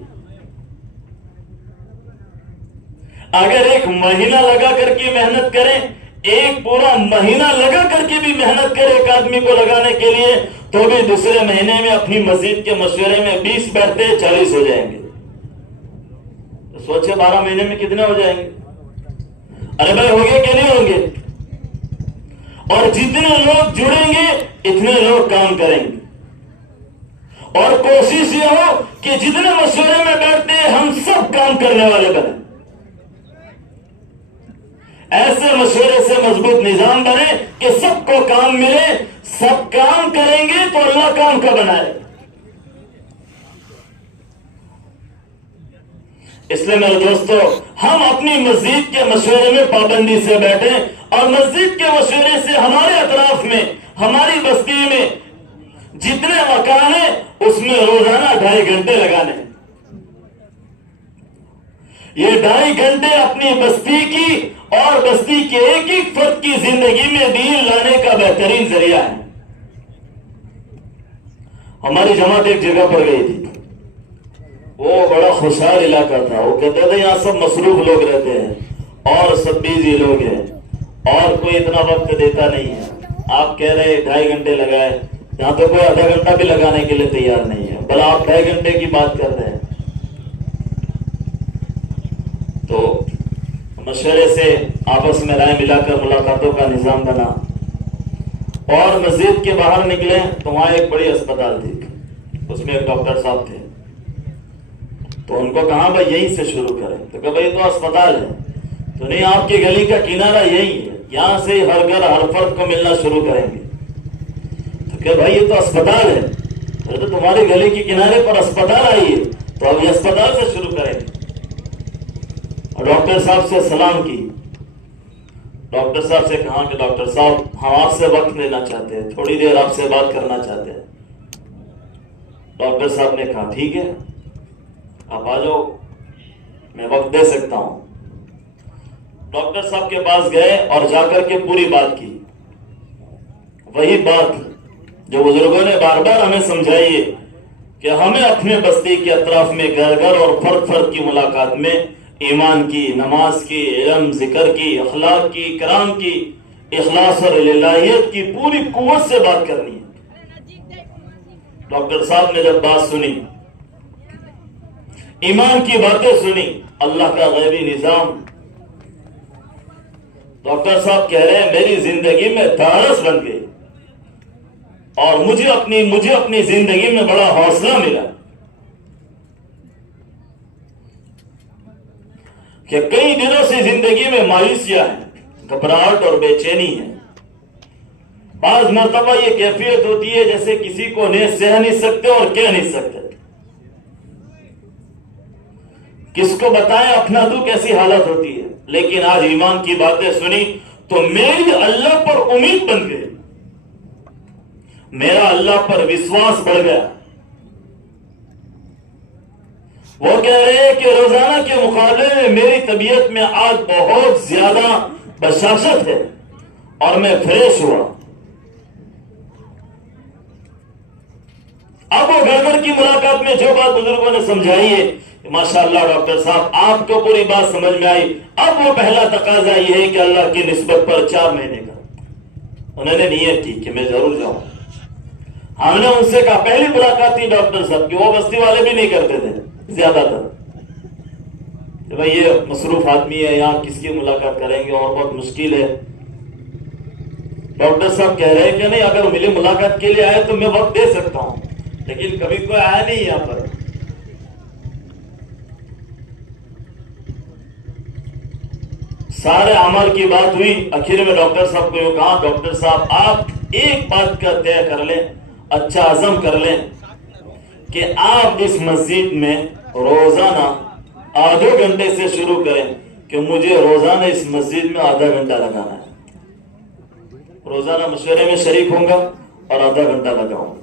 اگر ایک مہینہ لگا کر کے محنت کریں، ایک پورا مہینہ لگا کر کے بھی محنت کرے ایک آدمی کو لگانے کے لیے، تو بھی دوسرے مہینے میں اپنی مسجد کے مشورے میں 20 بیٹھتے 40 ہو جائیں گے۔ تو سوچے 12 مہینے میں کتنے ہو جائیں گے؟ ارے بھائی ہو گئے کہ نہیں ہوں گے؟ اور جتنے لوگ جڑیں گے اتنے لوگ کام کریں گے، اور کوشش یہ ہو کہ جتنے مشورے میں بیٹھتے ہیں ہم سب کام کرنے والے بنے، ایسے مشورے سے مضبوط نظام بنے کہ سب کو کام ملے، سب کام کریں گے تو اللہ کام کا بنائے۔ اس لیے میرے دوستو، ہم اپنی مسجد کے مشورے میں پابندی سے بیٹھیں، اور مسجد کے مشورے سے ہمارے اطراف میں، ہماری بستی میں جتنے مکان ہیں اس میں روزانہ 2.5 گھنٹے لگانے ہیں۔ یہ 2.5 گھنٹے اپنی بستی کی اور بستی کے ایک ایک فرد کی زندگی میں دین لانے کا بہترین ذریعہ ہے۔ ہماری جماعت ایک جگہ پر گئی تھی، وہ بڑا خوشحال علاقہ تھا، وہ کہتے تھے یہاں سب مصروف لوگ رہتے ہیں اور سب بیزی لوگ ہیں اور کوئی اتنا وقت دیتا نہیں ہے۔ آپ کہہ رہے 2.5 گھنٹے لگائے، یہاں تو کوئی آدھا گھنٹہ بھی لگانے کے لیے تیار نہیں ہے، بل آپ 2.5 گھنٹے کی بات کر رہے ہیں۔ تو مشورے سے آپس میں رائے ملا کر ملاقاتوں کا نظام بنا، اور مسجد کے باہر نکلے تو وہاں ایک بڑی اسپتال تھی، اس میں ایک ڈاکٹر صاحب تھے، تو ان کو کہا بھائی یہیں سے شروع کریں، تو کہ بھائی تو اسپتال ہے، تو نہیں آپ کی گلی کا کنارہ یہی ہے، یہاں سے ہر گھر ہر فرد کو ملنا شروع کریں گے۔ تو کہ بھائی یہ تو اسپتال ہے، تو تمہاری گلی کے کنارے پر اسپتال آئی ہے تو اب یہ اسپتال سے شروع کریں گے۔ اور ڈاکٹر صاحب سے سلام کی، ڈاکٹر صاحب سے کہا کہ ڈاکٹر صاحب ہم آپ سے وقت لینا چاہتے ہیں، تھوڑی دیر آپ سے بات کرنا چاہتے ہیں۔ ڈاکٹر صاحب نے کہا ٹھیک ہے آپ آ جاؤ، میں وقت دے سکتا ہوں۔ ڈاکٹر صاحب کے پاس گئے اور جا کر کے پوری بات کی، وہی بات جو بزرگوں نے بار بار ہمیں سمجھائی ہے کہ ہمیں اپنے بستی کے اطراف میں گھر گھر اور فرد فرد کی ملاقات میں ایمان کی، نماز کی، علم ذکر کی، اخلاق کی، کرام کی، اخلاص اور الہیت کی پوری قوت سے بات کرنی ہے۔ ڈاکٹر صاحب نے جب بات سنی، ایمان کی باتیں سنی، اللہ کا غیبی نظام، ڈاکٹر صاحب کہہ رہے ہیں میری زندگی میں دھارس بن گئی، اور مجھے اپنی زندگی میں بڑا حوصلہ ملا کہ کئی دنوں سے زندگی میں مایوسیاں ہیں، گھبراہٹ اور بے چینی ہے۔ بعض مرتبہ یہ کیفیت ہوتی ہے جیسے کسی کو سہ نہیں سکتے اور کہہ نہیں سکتے، کس کو بتائیں اپنا دو کیسی حالت ہوتی ہے۔ لیکن آج ایمان کی باتیں سنی تو میری اللہ پر امید بن گئی، میرا اللہ پر وشواس بڑھ گیا۔ وہ کہہ رہے ہیں کہ روزانہ کے مقابلے میں میری طبیعت میں آج بہت زیادہ بشاشت ہے اور میں فریش ہوا۔ اب وہ گھر گھر کی ملاقات میں جو بات بزرگوں نے سمجھائی ہے، ماشاءاللہ ڈاکٹر صاحب آپ کو پوری بات سمجھ میں آئی۔ اب وہ پہلا تقاضا یہ ہے کہ اللہ کی نسبت پر 4 مہینے کا انہوں نے نیت کی کہ میں ضرور جاؤں۔ ہم نے ان سے کہا، پہلی ملاقات تھی ڈاکٹر صاحب کی، وہ بستی والے بھی نہیں کرتے تھے زیادہ تر، کہ بھائی یہ مصروف آدمی ہے یہاں کس کی ملاقات کریں گے اور بہت مشکل ہے۔ ڈاکٹر صاحب کہہ رہے ہیں کہ نہیں اگر مجھے ملاقات کے لیے آئے تو میں وقت دے سکتا ہوں، لیکن کبھی کوئی آیا نہیں یہاں پر۔ سارے عمل کی بات ہوئی، آخر میں ڈاکٹر صاحب کو یہ کہا، ڈاکٹر صاحب آپ ایک بات کا طے کر لیں، اچھا عزم کر لیں کہ آپ اس مسجد میں روزانہ آدھے گھنٹے سے شروع کریں، کہ مجھے روزانہ اس مسجد میں آدھا گھنٹہ لگانا ہے، روزانہ مشورے میں شریک ہوں گا اور آدھا گھنٹہ لگاؤں گا۔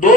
2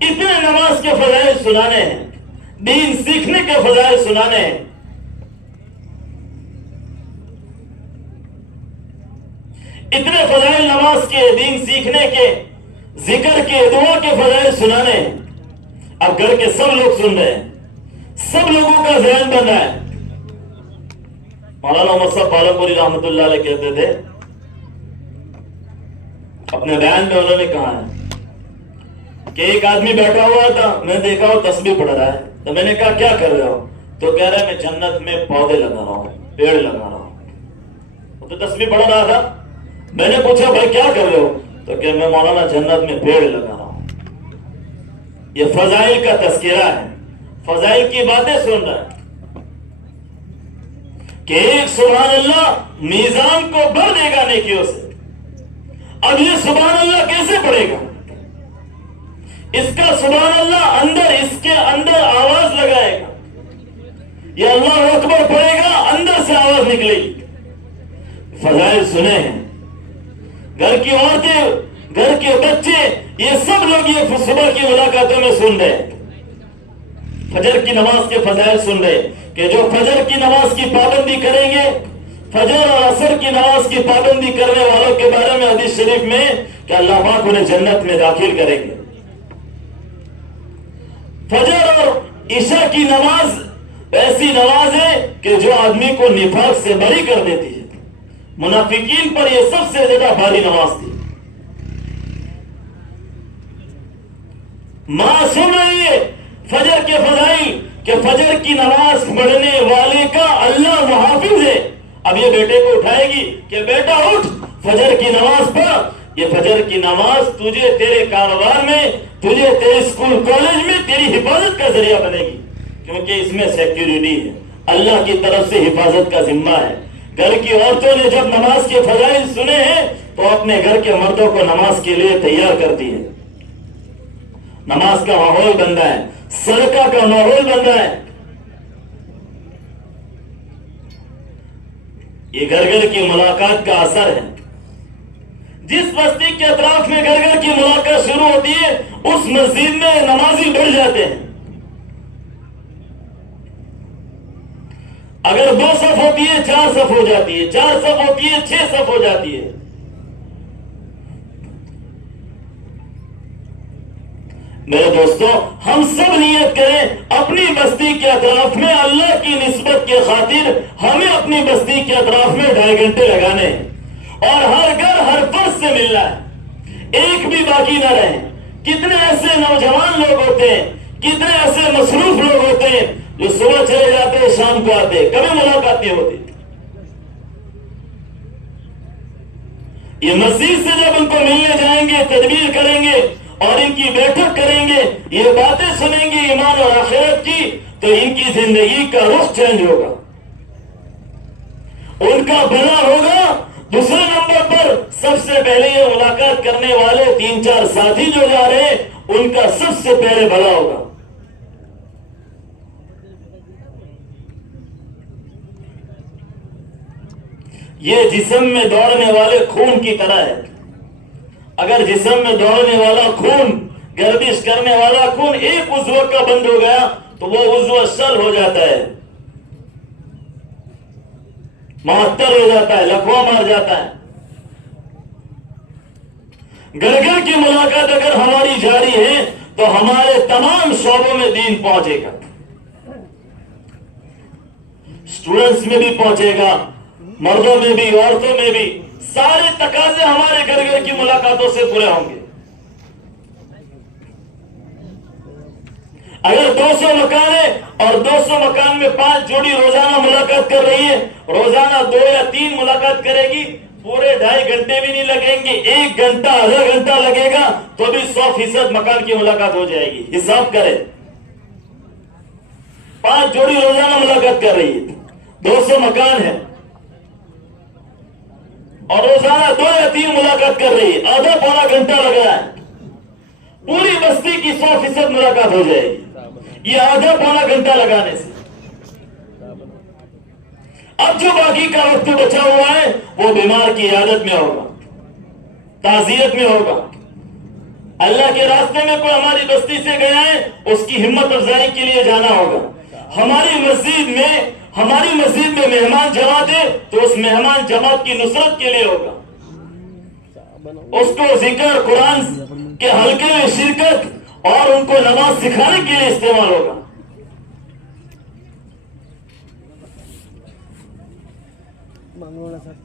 اتنے نماز کے فضائل سنانے ہیں، دین سیکھنے کے فضائل سنانے ہیں، اتنے فضائل نماز کے، دین سیکھنے کے، ذکر کے، دعا کے فضائل سنانے ہیں۔ اب گھر کے سب لوگ سن رہے ہیں، سب لوگوں کا ذہن بن رہا ہے۔ مولانا محمد صاحب پالمپوری رحمۃ اللہ علیہ کہتے تھے، اپنے بیان میں انہوں نے کہا ہے کہ ایک آدمی بیٹھا ہوا تھا، میں دیکھا وہ تسبیح پڑھ رہا ہے، تو میں نے کہا کیا کر رہے ہو؟ تو کہہ رہا ہے میں جنت میں پودے لگا رہا ہوں، پیڑ لگا رہا ہوں۔ وہ تو تسبیح پڑھ رہا تھا۔ میں نے پوچھا بھائی کیا کر رہے ہو؟ تو کہ میں مولانا جنت میں پیڑ لگا رہا ہوں۔ یہ فضائل کا تذکرہ ہے، فضائل کی باتیں سن رہا ہے کہ ایک سبحان اللہ میزان کو بھر دے گا نیکیوں سے۔ اب یہ سبحان اللہ کیسے پڑے گا؟ اس کا سبحان اللہ اندر، اس کے اندر آواز لگائے گا، یہ اللہ اکبر پڑے گا، اندر سے آواز نکلے گی۔ فضائل سنے ہیں، گھر کی عورتیں، گھر کے بچے، یہ سب لوگ یہ صبح کی ملاقاتوں میں سن رہے ہیں، فجر کی نماز کے فضائل سن رہے ہیں کہ جو فجر کی نماز کی پابندی کریں گے، فجر اور عصر کی نماز کی پابندی کرنے والوں کے بارے میں حدیث شریف میں کہ اللہ پاک انہیں جنت میں داخل کریں گے۔ فجر اور عشاء کی نماز ایسی نماز ہے کہ جو آدمی کو نفاق سے بری کر دیتی ہے۔ منافقین پر یہ سب سے زیادہ بھاری نماز تھی۔ ماں سن رہی ہے فجر کے فضائل کہ فجر کی نماز پڑھنے والے کا اللہ محافظ ہے۔ اب یہ بیٹے کو اٹھائے گی کہ بیٹا اٹھ، فجر کی نماز پڑھ۔ یہ فجر کی نماز تجھے تیرے کاروبار میں، تجھے تیرے اسکول کالج میں تیری حفاظت کا ذریعہ بنے گی، کیونکہ اس میں سیکیورٹی ہے، اللہ کی طرف سے حفاظت کا ذمہ ہے۔ گھر کی عورتوں نے جب نماز کے فضائل سنے ہیں تو اپنے گھر کے مردوں کو نماز کے لیے تیار کرتی ہے۔ نماز کا ماحول بن رہا ہے، صدقہ کا ماحول بن رہا ہے۔ یہ گھر گھر کی ملاقات کا اثر ہے۔ جس بستی کے اطراف میں گھر گھر کی ملاقات شروع ہوتی ہے، اس مسجد میں نمازی بڑھ جاتے ہیں۔ اگر 2 صف ہوتی ہے 4 صف ہو جاتی ہے، 4 صف ہوتی ہے 6 صف ہو جاتی ہے۔ میرے دوستو، ہم سب نیت کریں اپنی بستی کے اطراف میں اللہ کی نسبت کے خاطر ہمیں اپنی بستی کے اطراف میں 2.5 گھنٹے لگانے ہیں، اور ہر گھر ہر فرد سے ملنا ہے، ایک بھی باقی نہ رہے۔ کتنے ایسے نوجوان لوگ ہوتے ہیں، کتنے ایسے مصروف لوگ ہوتے ہیں جو صبح چلے جاتے ہیں شام کو آتے ہیں، کبھی ملاقات نہیں ہوتی۔ یہ مسجد سے جب ان کو ملنے جائیں گے، تدبیر کریں گے اور ان کی بیٹھک کریں گے، یہ باتیں سنیں گے ایمان اور آخرت کی، تو ان کی زندگی کا رخ چینج ہوگا، ان کا بھلا ہوگا۔ دوسرے نمبر پر سب سے پہلے یہ ملاقات کرنے والے 3-4 ساتھی جو جا رہے ہیں، ان کا سب سے پہلے بھلا ہوگا۔ یہ جسم میں دوڑنے والے خون کی طرح ہے۔ اگر جسم میں دوڑنے والا خون، گردش کرنے والا خون ایک عضو کا بند ہو گیا تو وہ عضو شل ہو جاتا ہے، معطل ہو جاتا ہے، لکوا مار جاتا ہے۔ گھر گھر کی ملاقات اگر ہماری جاری ہے تو ہمارے تمام شعبوں میں دین پہنچے گا، اسٹوڈنٹس میں بھی پہنچے گا، مردوں میں بھی، عورتوں میں بھی، سارے تقاضے ہمارے گھر گھر کی ملاقاتوں سے پورے ہوں گے۔ اگر 200 مکان ہے اور 200 مکان میں 5 جوڑی روزانہ ملاقات کر رہی ہے، روزانہ 2 یا 3 ملاقات کرے گی، پورے 2.5 گھنٹے بھی نہیں لگیں گے، 1 گھنٹہ آدھا گھنٹہ لگے گا تو بھی 100% مکان کی ملاقات ہو جائے گی۔ حساب کرے، 5 جوڑی روزانہ ملاقات کر رہی ہے، 200 مکان ہے اور روزانہ 2 یا 3 ملاقات کر رہی ہے، آدھا پونا گھنٹہ لگ رہا ہے، پوری بستی کی 100% ملاقات ہو جائے گی یہ آدھا پونا گھنٹہ لگانے سے۔ اب جو باقی کا وقت بچا ہوا ہے وہ بیمار کی عیادت میں ہوگا، تعزیت میں ہوگا، اللہ کے راستے میں کوئی ہماری بستی سے گیا ہے، اس کی ہمت افزائی کے لیے جانا ہوگا۔ ہماری مسجد میں مہمان جماعت ہے تو اس مہمان جماعت کی نصرت کے لیے ہوگا، اس کو ذکر قرآن کے حلقے میں شرکت اور ان کو نماز سکھانے کے لیے استعمال ہوگا۔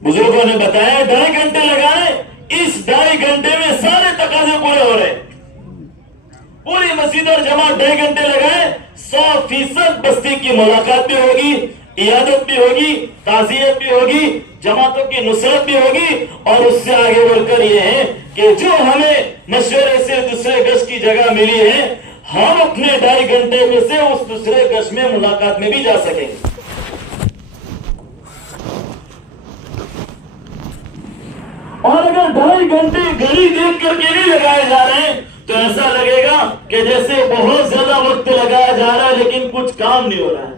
بزرگوں نے بتایا 2.5 گھنٹے لگائے، اس 2.5 گھنٹے میں سارے تقاضے پورے ہو رہے، پوری مسجد اور جماعت 2.5 گھنٹے لگائے، 100% بستی کی ملاقات بھی ہوگی، عیادت بھی ہوگی، تعزیت بھی ہوگی، جماعتوں کی نصرت بھی ہوگی، اور اس سے آگے بڑھ کر یہ ہے کہ جو ہمیں مشورے سے دوسرے گشت کی جگہ ملی ہے، ہم اپنے 2.5 گھنٹے میں سے اس دوسرے گشت میں ملاقات میں بھی جا سکیں گے۔ اور اگر 2.5 گھنٹے گھڑی دیکھ کر کے نہیں لگائے جا رہے ہیں تو ایسا لگے گا کہ جیسے بہت زیادہ وقت لگایا جا رہا ہے لیکن کچھ کام نہیں ہو رہا ہے۔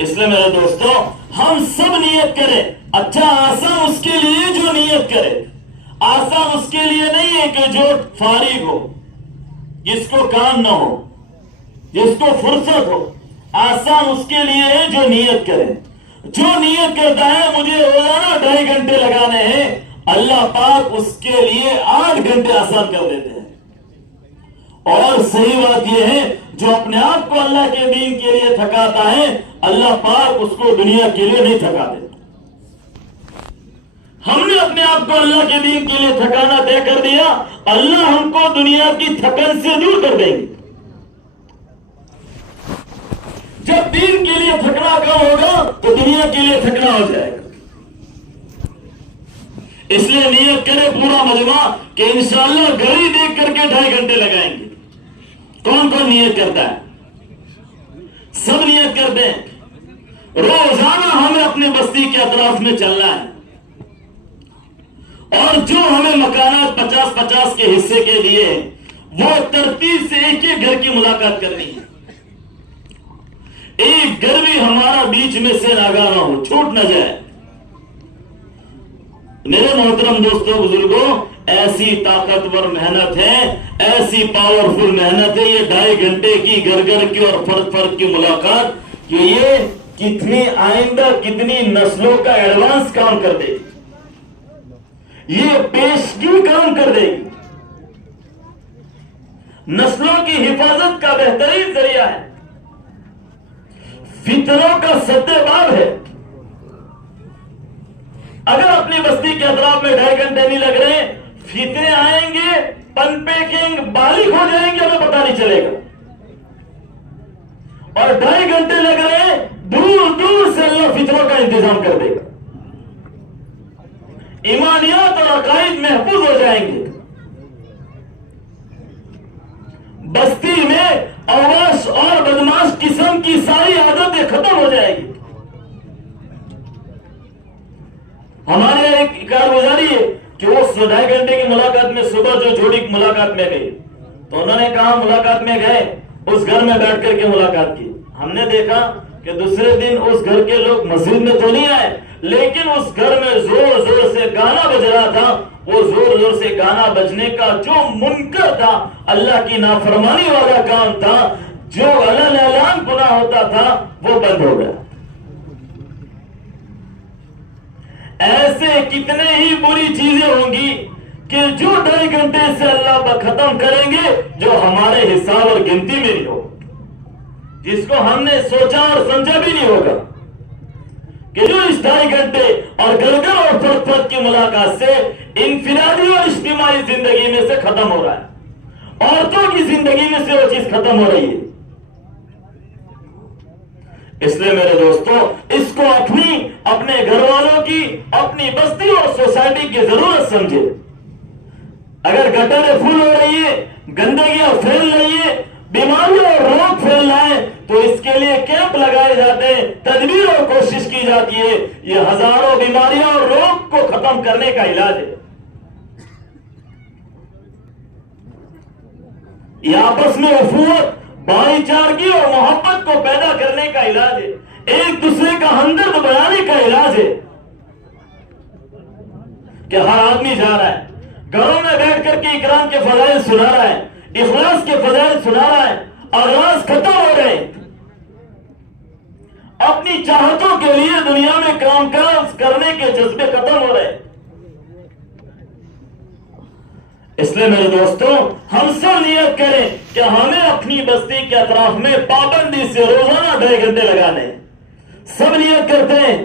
اس لیے میرے دوستوں، ہم سب نیت کریں۔ اچھا، آسان اس کے لیے جو نیت کرے، آسان اس کے لیے نہیں ہے کہ جو فارغ ہو، جس کو کام نہ ہو، جس کو فرصت ہو، آسان اس کے لیے ہے جو نیت کرے۔ جو نیت کرتا ہے مجھے روزانہ 2.5 گھنٹے لگانے ہیں، اللہ پاک اس کے لیے 8 گھنٹے آسان کر دیتے ہیں۔ اور صحیح بات یہ ہے، جو اپنے آپ کو اللہ کے دین کے لیے تھکاتا ہے، اللہ پاک اس کو دنیا کے لیے نہیں تھکا دیتا۔ ہم نے اپنے آپ کو اللہ کے دین کے لیے تھکانا طے کر دیا، اللہ ہم کو دنیا کی تھکن سے دور کر دیں گے۔ جب دین کے لیے تھکنا کم ہوگا تو دنیا کے لیے تھکنا ہو جائے گا۔ اس لیے نیت کرے پورا مجمع کہ انشاءاللہ گھڑی دیکھ کر کے 2.5 گھنٹے لگائیں گے۔ کون کون نیت کرتا ہے؟ سب نیت کرتے ہیں۔ روزانہ ہمیں اپنے بستی کے اطراف میں چلنا ہے، اور جو ہمیں مکانات 50-50 کے حصے کے لیے وہ ترتیب سے ایک ایک گھر کی ملاقات کرنی ہے۔ ایک گھر بھی ہمارا بیچ میں سے ناگا نہ ہو، چھوٹ نہ جائے۔ میرے محترم دوستوں، بزرگوں، ایسی طاقتور محنت ہے، ایسی پاورفل محنت ہے یہ 2.5 گھنٹے کی گھر گھر کی اور فرد فرد کی ملاقات، کہ یہ کتنی آئندہ کتنی نسلوں کا ایڈوانس کام کر دے گی، یہ پیشگی کام کر دے گی، نسلوں کی حفاظت کا بہترین ذریعہ ہے، فتنوں کا سدے باب ہے۔ اگر اپنی بستی کے اطراف میں 2.5 گھنٹے نہیں لگ رہے، فتنے آئیں گے، پن پیکنگ بالغ ہو جائیں گے، ہمیں پتہ نہیں چلے گا۔ اور 2.5 گھنٹے لگ رہے، دور دور سے اللہ فتنوں کا انتظام کر دے گا، ایمانیات اور عقائد محفوظ ہو جائیں گے، بستی میں اواش اور بدماش قسم کی ساری عادتیں ختم ہو جائے گی۔ ہمارے ایک کارگزاری ہے کہ وہ 2.5 گھنٹے کی ملاقات میں صبح جو جوڑی ملاقات میں گئی تو انہوں نے کہا ملاقات میں گئے، اس گھر میں بیٹھ کر کے ملاقات کی۔ ہم نے دیکھا کہ دوسرے دن اس گھر کے لوگ مسجد میں تو نہیں آئے، لیکن اس گھر میں زور زور سے گانا بج رہا تھا۔ وہ زور زور سے گانا بجنے کا جو منکر تھا، اللہ کی نافرمانی والا کام تھا، جو علن اعلان گناہ ہوتا تھا، وہ بند ہو گیا۔ ایسے کتنے ہی بری چیزیں ہوں گی کہ جو 2.5 گھنٹے سے اللہ ختم کریں گے، جو ہمارے حساب اور گنتی میں نہیں ہو، جس کو ہم نے سوچا اور سمجھا بھی نہیں ہوگا، کہ جو اس 2.5 گھنٹے اور گھر گھر اور فرد فرد کی ملاقات سے انفرادی اور اجتماعی زندگی میں سے ختم ہو رہا ہے، عورتوں کی زندگی میں سے وہ چیز ختم ہو رہی ہے۔ اس لیے میرے دوستوں، اس کو اپنے گھر والوں کی، اپنی بستی اور سوسائٹی کی ضرورت سمجھے۔ اگر گٹریں فل ہو رہی ہے، گندگیاں پھیل رہی ہے، بیماریاں اور روگ پھیل رہا ہے، تو اس کے لیے کیمپ لگائے جاتے ہیں، تدبیر اور کوشش کی جاتی ہے۔ یہ ہزاروں بیماریاں اور روگ کو ختم کرنے کا علاج ہے۔ یہ آپس میں اخوت، بھائی چارگی اور محبت کو پیدا کرنے کا علاج ہے، ایک دوسرے کا ہمدرد بنانے کا علاج ہے۔ کہ ہر آدمی جا رہا ہے گھروں میں بیٹھ کر کے اکرام کے فضائل سنا رہا ہے، اخلاص کے فضائل سنا رہا ہے، اغراض ختم ہو رہے ہیں، اپنی چاہتوں کے لیے دنیا میں کام کاج کرنے کے جذبے ختم ہو رہے ہیں۔ اس لیے میرے دوستوں، ہم سب نیت کریں کہ ہمیں اپنی بستی کے اطراف میں پابندی سے روزانہ 2.5 گھنٹے لگانے۔ سب نیت کرتے ہیں،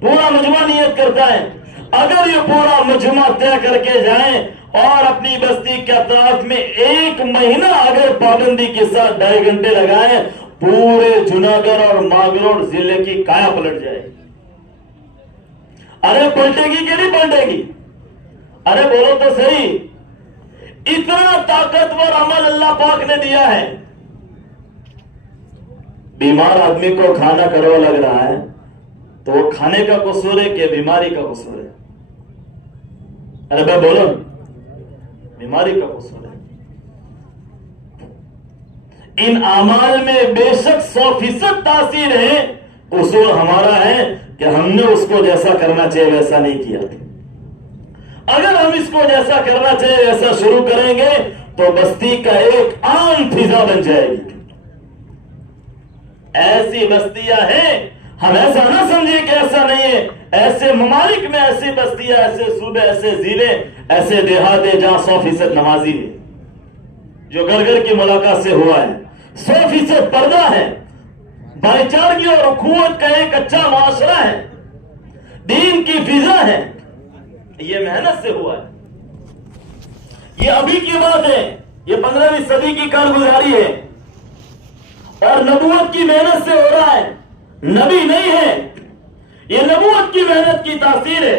پورا مجمع نیت کرتا ہے۔ اگر یہ پورا مجمع طے کر کے جائیں اور اپنی بستی کے اطراف میں 1 مہینہ اگر پابندی کے ساتھ 2.5 گھنٹے لگائیں، پورے جوناگڑھ اور ماگروڑ ضلع کی کایا پلٹ جائے۔ ارے پلٹے گی کہ نہیں پلٹے گی؟ ارے بولو تو صحیح۔ اتنا طاقتور عمل اللہ پاک نے دیا ہے۔ بیمار آدمی کو کھانا کڑوا لگ رہا ہے تو وہ کھانے کا قصور ہے کہ بیماری کا قصور ہے؟ ارے بھائی بولو، بیماری کا قصور ہے۔ ان اعمال میں بے شک 100% تاثیر ہے، قصور ہمارا ہے کہ ہم نے اس کو جیسا کرنا چاہیے ویسا نہیں کیا۔ اگر ہم اس کو جیسا کرنا چاہیے ویسا شروع کریں گے تو بستی کا ایک عام فضا بن جائے گی۔ ایسی بستیاں ہیں، ہم ایسا نہ سمجھیں کہ ایسا نہیں ہے، ایسے ممالک میں ایسی بستیاں، ایسے صوبے، ایسے ضلع، ایسے دیہات ہیں جہاں 100% نمازی ہے، جو گھر گھر کی ملاقات سے ہوا ہے، 100% پردہ ہے، بھائی چارگی اور اخوت کا ایک اچھا معاشرہ ہے، دین کی فضا ہے۔ یہ محنت سے ہوا ہے، یہ ابھی کی بات ہے، یہ 15ویں صدی کی کارگزاری ہے اور نبوت کی محنت سے ہو رہا ہے، نبی نہیں ہے، یہ نبوت کی محنت کی تاثیر ہے۔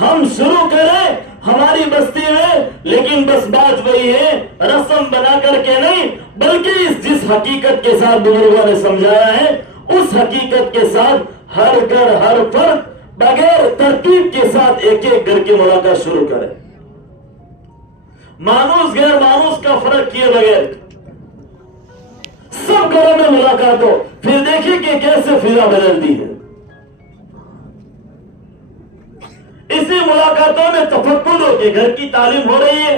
ہم شروع کریں ہماری بستی میں، لیکن بس بات وہی ہے، رسم بنا کر کے نہیں، بلکہ جس حقیقت کے ساتھ بزرگوں نے سمجھایا ہے اس حقیقت کے ساتھ ہر گھر، ہر فرد بغیر ترتیب کے ساتھ ایک ایک گھر کی ملاقات شروع کرے، مانوس غیر مانوس کا فرق کیے بغیر سب گھروں میں ملاقات ہو، پھر دیکھیں کہ کیسے فضا بدلتی ہے۔ اسی ملاقاتوں میں تفقد ہو کہ گھر کی تعلیم ہو رہی ہے۔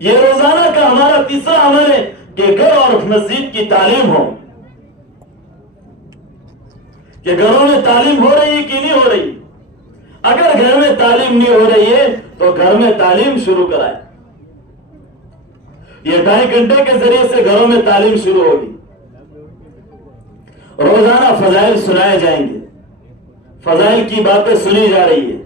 یہ روزانہ کا ہمارا تیسرا عمل ہے کہ گھر اور مسجد کی تعلیم ہو، کہ گھروں میں تعلیم ہو رہی ہے کہ نہیں ہو رہی۔ اگر گھر میں تعلیم نہیں ہو رہی ہے تو گھر میں تعلیم شروع کرائے۔ یہ 2.5 گھنٹے کے ذریعے سے گھروں میں تعلیم شروع ہوگی، روزانہ فضائل سنائے جائیں گے، فضائل کی باتیں سنی جا رہی ہے۔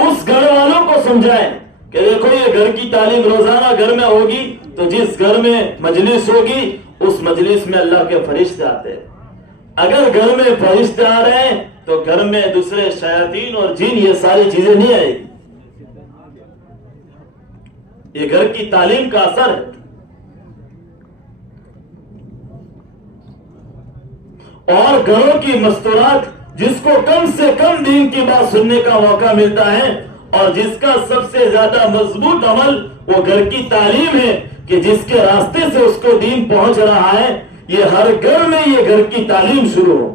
اس گھر والوں کو سمجھائیں کہ دیکھو یہ گھر کی تعلیم روزانہ گھر میں ہوگی تو جس گھر میں مجلس ہوگی اس مجلس میں اللہ کے فرشتے آتے ہیں۔ اگر گھر میں فرشتے آ رہے ہیں تو گھر میں دوسرے شیاطین اور جن یہ ساری چیزیں نہیں آئے گی۔ یہ گھر کی تعلیم کا اثر ہے۔ اور گھروں کی مستورات، جس کو کم سے کم دین کی بات سننے کا موقع ملتا ہے اور جس کا سب سے زیادہ مضبوط عمل وہ گھر کی تعلیم ہے، کہ جس کے راستے سے اس کو دین پہنچ رہا ہے، یہ ہر گھر میں یہ گھر کی تعلیم شروع ہو۔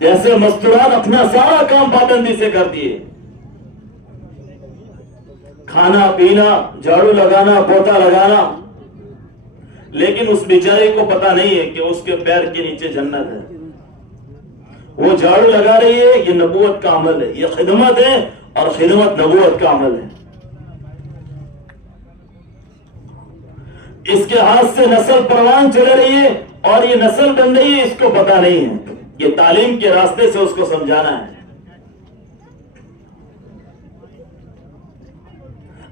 جیسے مستورات اپنا سارا کام پابندی سے کرتی ہے، کھانا پینا، جھاڑو لگانا، پوتا لگانا، لیکن اس بیچارے کو پتا نہیں ہے کہ اس کے پیر کے نیچے جنت ہے۔ وہ جھاڑو لگا رہی ہے، یہ نبوت کا عمل ہے، یہ خدمت ہے اور خدمت نبوت کا عمل ہے۔ اس کے ہاتھ سے نسل پروان چل رہی ہے اور یہ نسل بن رہی ہے، اس کو پتا نہیں ہے۔ یہ تعلیم کے راستے سے اس کو سمجھانا ہے۔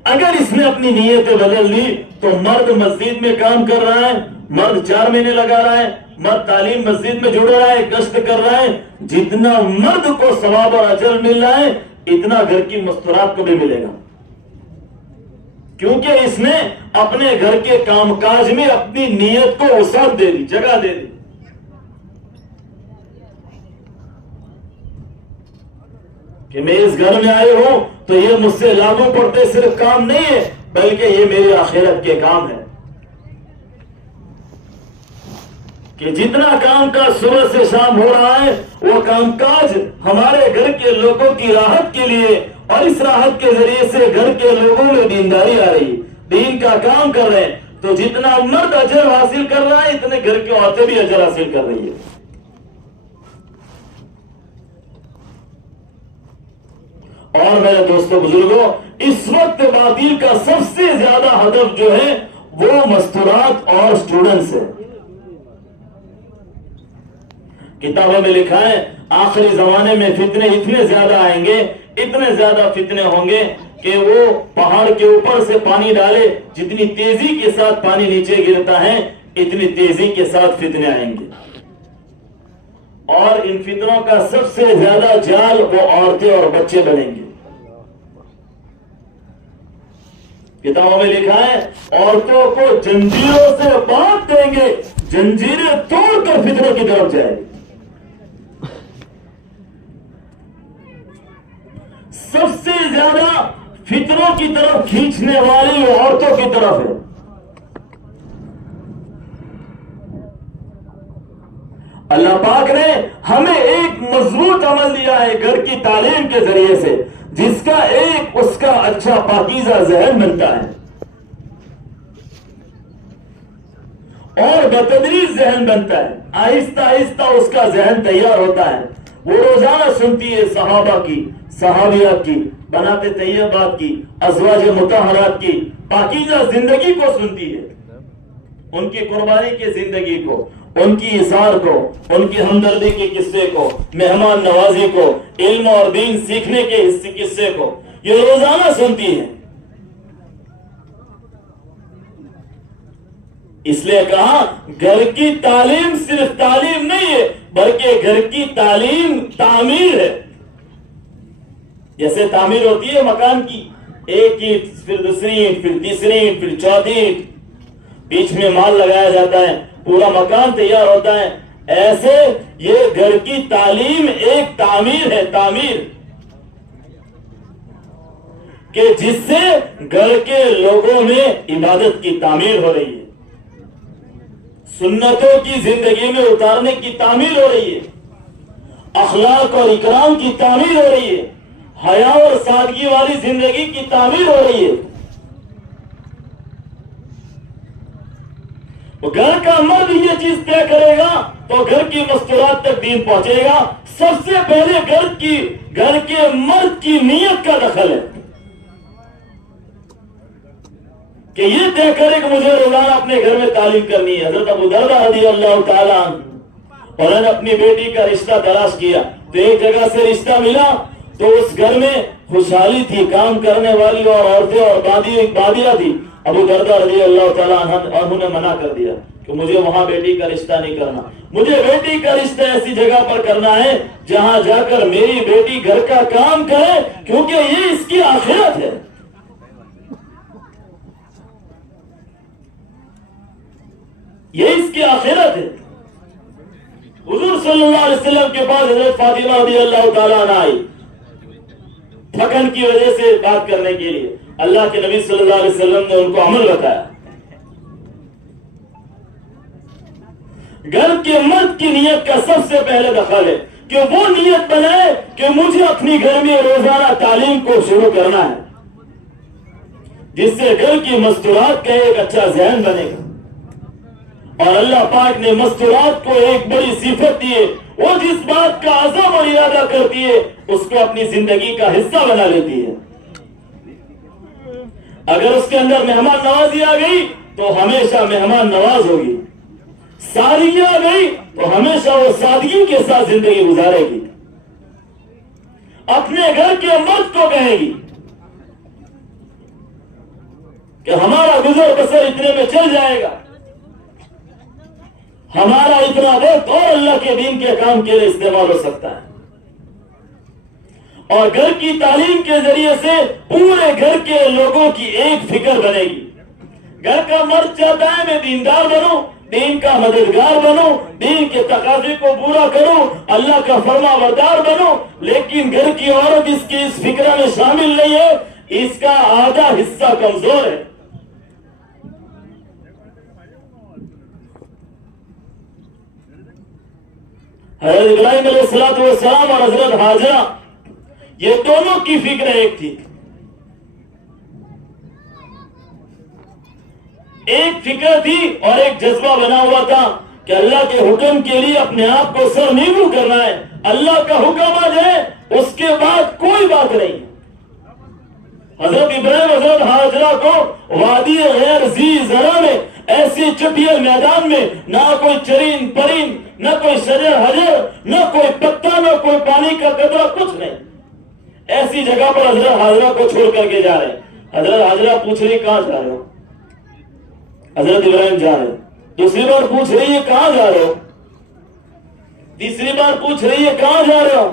اگر اس نے اپنی نیتیں بدل دی تو مرد مسجد میں کام کر رہا ہے، مرد 4 مہینے لگا رہا ہے، مرد تعلیم مسجد میں جڑ رہا ہے، گشت کر رہا ہے، جتنا مرد کو ثواب اور اجر مل رہا ہے اتنا گھر کی مستورات کو بھی ملے گا، کیونکہ اس نے اپنے گھر کے کام کاج میں اپنی نیت کو وسعت دے دی، جگہ دے دی۔ کہ میں اس گھر میں آئے ہوں تو یہ مجھ سے لاگو پڑتے صرف کام نہیں ہے، بلکہ یہ میری آخرت کے کام ہے۔ کہ جتنا کام کاج صبح سے شام ہو رہا ہے وہ کام کاج ہمارے گھر کے لوگوں کی راحت کے لیے، اور اس راحت کے ذریعے سے گھر کے لوگوں میں دینداری آ رہی، دین کا کام کر رہے ہیں، تو جتنا مرد اجر حاصل کر رہا ہے اتنے گھر کی عورتیں بھی اجر حاصل کر رہی ہے۔ اور میرے دوستوں بزرگوں، اس وقت باطل کا سب سے زیادہ ہدف جو ہے وہ مستورات اور سٹوڈنٹس ہے۔ کتابوں میں لکھا ہے آخری زمانے میں فتنے اتنے زیادہ آئیں گے، اتنے زیادہ فتنے ہوں گے کہ وہ پہاڑ کے اوپر سے پانی ڈالے، جتنی تیزی کے ساتھ پانی نیچے گرتا ہے اتنی تیزی کے ساتھ فتنے آئیں گے، اور ان فتنوں کا سب سے زیادہ جال وہ عورتیں اور بچے بنیں گے۔ کتابوں میں لکھا ہے عورتوں کو جنجیروں سے باندھ دیں گے، جنجیریں توڑ کر فتنوں کی طرف جائے گی۔ سب سے زیادہ فتنوں کی طرف کھینچنے والی عورتوں کی طرف ہے۔ اللہ پاک نے ہمیں ایک مضبوط عمل دیا ہے گھر کی تعلیم کے ذریعے سے، جس کا ایک اس کا اچھا پاکیزہ ذہن بنتا ہے اور بتدریج ذہن بنتا ہے، آہستہ آہستہ اس کا ذہن تیار ہوتا ہے۔ وہ روزانہ سنتی ہے صحابہ کی، صحابیات کی، بنات طیبات کی، ازواج مطہرات کی پاکیزہ زندگی کو سنتی ہے، ان کی قربانی کی زندگی کو، ان کی اثار کو، ان کی ہمدردی کے قصے کو، مہمان نوازی کو، علم اور دین سیکھنے کے قصے کو یہ روزانہ سنتی ہے۔ اس لیے کہا گھر کی تعلیم صرف تعلیم نہیں ہے بلکہ گھر کی تعلیم تعمیر ہے۔ جیسے تعمیر ہوتی ہے مکان کی، ایک اینٹ پھر دوسری اینٹ پھر تیسری اینٹ پھر چوتھی اینٹ، بیچ میں مال لگایا جاتا ہے، پورا مکان تیار ہوتا ہے، ایسے یہ گھر کی تعلیم ایک تعمیر ہے، تعمیر کہ جس سے گھر کے لوگوں میں عبادت کی تعمیر ہو رہی ہے، سنتوں کی زندگی میں اتارنے کی تعمیر ہو رہی ہے، اخلاق اور اکرام کی تعمیر ہو رہی ہے، حیا اور سادگی والی زندگی کی تعمیر ہو رہی ہے۔ گھر کا مرد یہ چیز طے کرے گا تو گھر کی مستورات تک دین پہنچے گا۔ سب سے پہلے گھر کے مرد کی نیت کا دخل ہے کہ یہ طے کرے کہ مجھے روزانہ اپنے گھر میں تعلیم کرنی ہے۔ حضرت ابو دردہ رضی اللہ تعالیٰ عنہ انہوں نے اپنی بیٹی کا رشتہ تلاش کیا تو ایک جگہ سے رشتہ ملا، تو اس گھر میں خوشحالی تھی، کام کرنے والی اور عورتیں اور بادیاں تھی۔ ابو دردہ رضی اللہ تعالیٰ عنہ نے منع کر دیا کہ مجھے وہاں بیٹی کا رشتہ نہیں کرنا، مجھے بیٹی کا رشتہ ایسی جگہ پر کرنا ہے جہاں جا کر میری بیٹی گھر کا کام کرے، کیونکہ یہ اس کی آخرت ہے۔ یہ اس کی آخرت ہے۔ حضور صلی اللہ علیہ وسلم کے پاس حضرت فاطمہ رضی اللہ تعالیٰ عنہ آئی تھکن کی وجہ سے بات کرنے کے لیے۔ اللہ کے نبی صلی اللہ علیہ وسلم نے ان کو عمل بتایا۔ گھر کے مرد کی نیت کا سب سے پہلے دخل ہے کہ وہ نیت بنائے کہ مجھے اپنی گھر میں روزانہ تعلیم کو شروع کرنا ہے، جس سے گھر کی مستورات کا ایک اچھا ذہن بنے گا۔ اور اللہ پاک نے مستورات کو ایک بڑی صفت دی ہے، وہ جس بات کا عزم اور ارادہ کرتی ہے اس کو اپنی زندگی کا حصہ بنا لیتی ہے۔ اگر اس کے اندر مہمان نوازی آ گئی تو ہمیشہ مہمان نواز ہوگی، سادگی آ گئی تو ہمیشہ وہ سادگی کے ساتھ زندگی گزارے گی، اپنے گھر کے مرد کو کہے گی کہ ہمارا گزر بسر اتنے میں چل جائے گا، ہمارا اتنا وقت اور اللہ کے دین کے کام کے لیے استعمال ہو سکتا ہے۔ اور گھر کی تعلیم کے ذریعے سے پورے گھر کے لوگوں کی ایک فکر بنے گی۔ گھر کا مرد چاہتا ہے میں دیندار بنوں، دین کا مددگار بنوں، دین کے تقاضے کو پورا کروں، اللہ کا فرما بردار بنوں، لیکن گھر کی عورت اس کی اس فکر میں شامل نہیں ہے، اس کا آدھا حصہ کمزور ہے۔ حضرت ابراہیم علیہ السلام اور حضرت حاجرہ یہ دونوں کی فکر ایک تھی. ایک فکر تھی اور ایک جذبہ بنا ہوا تھا کہ اللہ کے حکم کے لیے اپنے آپ کو سر نیمو کرنا ہے. اللہ کا حکم آ جائے اس کے بعد کوئی بات نہیں. حضرت ابراہیم حضرت حاجرہ کو وادی غیر ذی زرع میں ایسی چٹیل میدان میں نہ کوئی چرین پرین نہ کوئی شجر حجر نہ کوئی پتا نہ کوئی پانی کا قطرہ کچھ نہیں. ایسی جگہ پر حضرت حاجرہ کو چھوڑ کر کے جا رہے ہیں. حضرت حاجرہ پوچھ رہی کہاں جا رہے ہو؟ حضرت ابراہیم جا رہے. دوسری بار پوچھ رہی ہے کہاں جا رہے ہو؟ تیسری بار پوچھ رہی ہے کہاں جا رہے ہو؟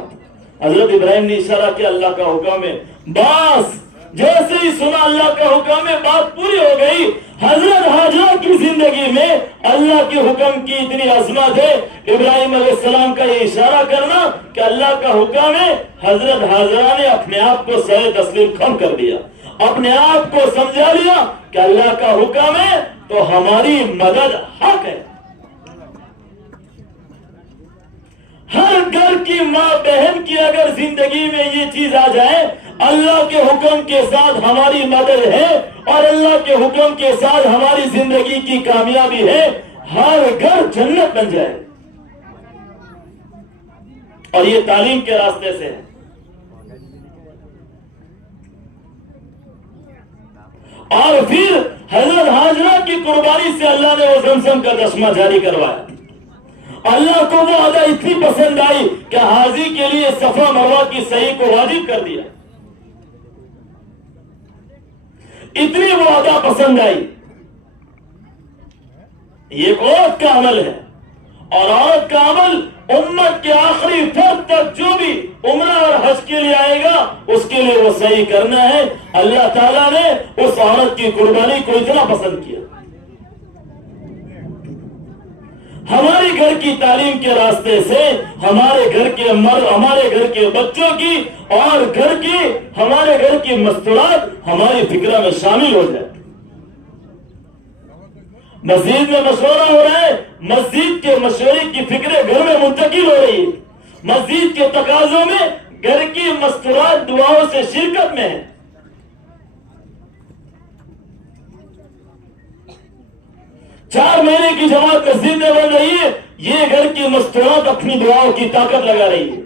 حضرت ابراہیم نے اشارہ کیا اللہ کا حکم ہے. بس جیسے ہی سنا اللہ کا حکم ہے بات پوری ہو گئی. حضرت حاجرہ کی زندگی میں اللہ کے حکم کی اتنی عظمت ہے. ابراہیم علیہ السلام کا یہ اشارہ کرنا کہ اللہ کا حکم ہے. حضرت حاجرہ نے اپنے آپ کو سر تسلیم خم کر دیا, اپنے آپ کو سمجھا لیا کہ اللہ کا حکم ہے تو ہماری مدد حق ہے. ہر گھر کی ماں بہن کی اگر زندگی میں یہ چیز آ جائے اللہ کے حکم کے ساتھ ہماری مدد ہے اور اللہ کے حکم کے ساتھ ہماری زندگی کی کامیابی ہے, ہر گھر جنت بن جائے. اور یہ تعلیم کے راستے سے ہے. اور پھر حضرت حاجرہ کی قربانی سے اللہ نے وہ زمزم کا چشمہ جاری کروایا. اللہ کو وہ ادا اتنی پسند آئی کہ حاجی کے لیے صفا مروہ کی صحیح کو واجب کر دیا. اتنی وہ ادا پسند آئی. یہ ایک عورت کا عمل ہے اور عورت کا عمل امت کے آخری فرد تک جو بھی عمرہ اور حج کے لیے آئے گا اس کے لیے وہ صحیح کرنا ہے. اللہ تعالیٰ نے اس عورت کی قربانی کو اتنا پسند کیا. ہمارے گھر کی تعلیم کے راستے سے ہمارے گھر کے ہمارے گھر کے بچوں کی اور ہمارے گھر کی مستورات ہماری فکرہ میں شامل ہو جائے. مسجد میں مشورہ ہو رہا ہے, مسجد کے مشورے کی فکریں گھر میں منتقل ہو رہی ہے. مسجد کے تقاضوں میں گھر کی مستورات دعاؤں سے شرکت میں ہے. چار مہینے کی جماعت مسجد میں بن رہی ہے, یہ گھر کی مستورات اپنی دعاؤں کی طاقت لگا رہی ہے.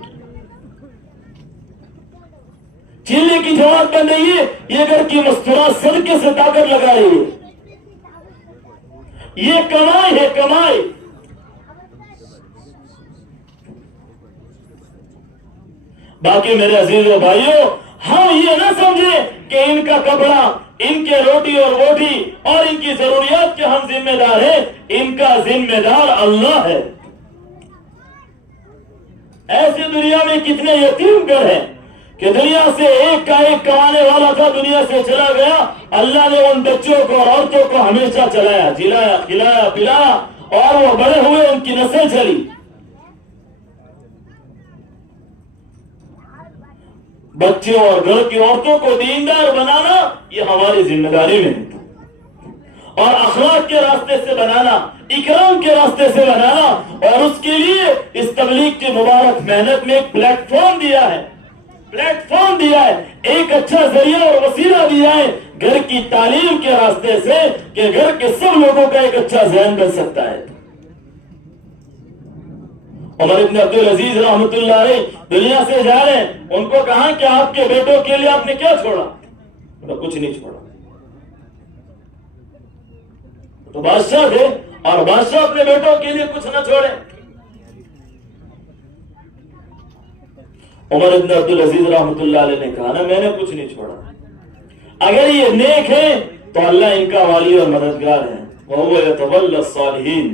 چلے کی جماعت بن رہی ہے, یہ گھر کی مستورات صدقے سے طاقت لگا رہی ہے. یہ کمائی ہے, کمائی. باقی میرے عزیز و بھائیوں, ہم یہ نہ سمجھیں کہ ان کا کپڑا, ان کے روٹی اور بوٹی اور ان کی ضروریات کے ہم ذمہ دار ہیں. ان کا ذمہ دار اللہ ہے. ایسی دنیا میں کتنے یتیم گھر ہیں کہ دنیا سے ایک کا ایک کمانے والا تھا, دنیا سے چلا گیا. اللہ نے ان بچوں کو اور عورتوں کو ہمیشہ چلایا, جلایا, کھلایا, پلایا اور وہ بڑے ہوئے, ان کی نسل چلی. بچوں اور گھر کی عورتوں کو دیندار بنانا یہ ہماری ذمہ داری میں ہے, اور اخلاق کے راستے سے بنانا, اکرام کے راستے سے بنانا. اور اس کے لیے اس تبلیغ کی مبارک محنت میں ایک پلیٹ فارم دیا ہے, ایک اچھا ذریعہ اور وسیلہ دیا ہے گھر کی تعلیم کے راستے سے کہ گھر کے سب لوگوں کا ایک اچھا ذہن بن سکتا ہے. عمر ابن عبدالعزیز رحمۃ اللہ علیہ دنیا سے جا رہے ہیں, ان کو کہا کہ آپ کے بیٹوں کے لیے آپ نے کیا چھوڑا؟ کچھ نہیں چھوڑا. تو بادشاہ تھے اور بادشاہ اپنے بیٹوں کے لیے کچھ نہ چھوڑے. عمر ابن عبدالعزیز رحمۃ اللہ علیہ نے کہا نا میں نے کچھ نہیں چھوڑا. اگر یہ نیک ہے تو اللہ ان کا والی اور مددگار ہے, وَهُوَ يَتَوَلَّى الصَّالِحِينَ.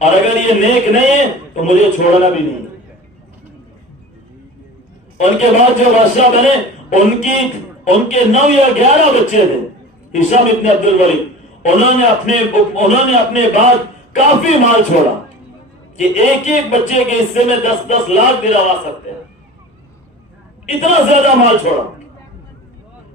اور اگر یہ نیک نہیں ہے تو مجھے چھوڑنا بھی نہیں. ان کے بعد جو بادشاہ بنے ان کے 9 یا 11 بچے تھے. ہشام ابن عبد الولید, انہوں نے اپنے بعد کافی مال چھوڑا کہ ایک ایک بچے کے حصے میں 10-10 لاکھ بھی لگا سکتے ہیں. اتنا زیادہ مال چھوڑا.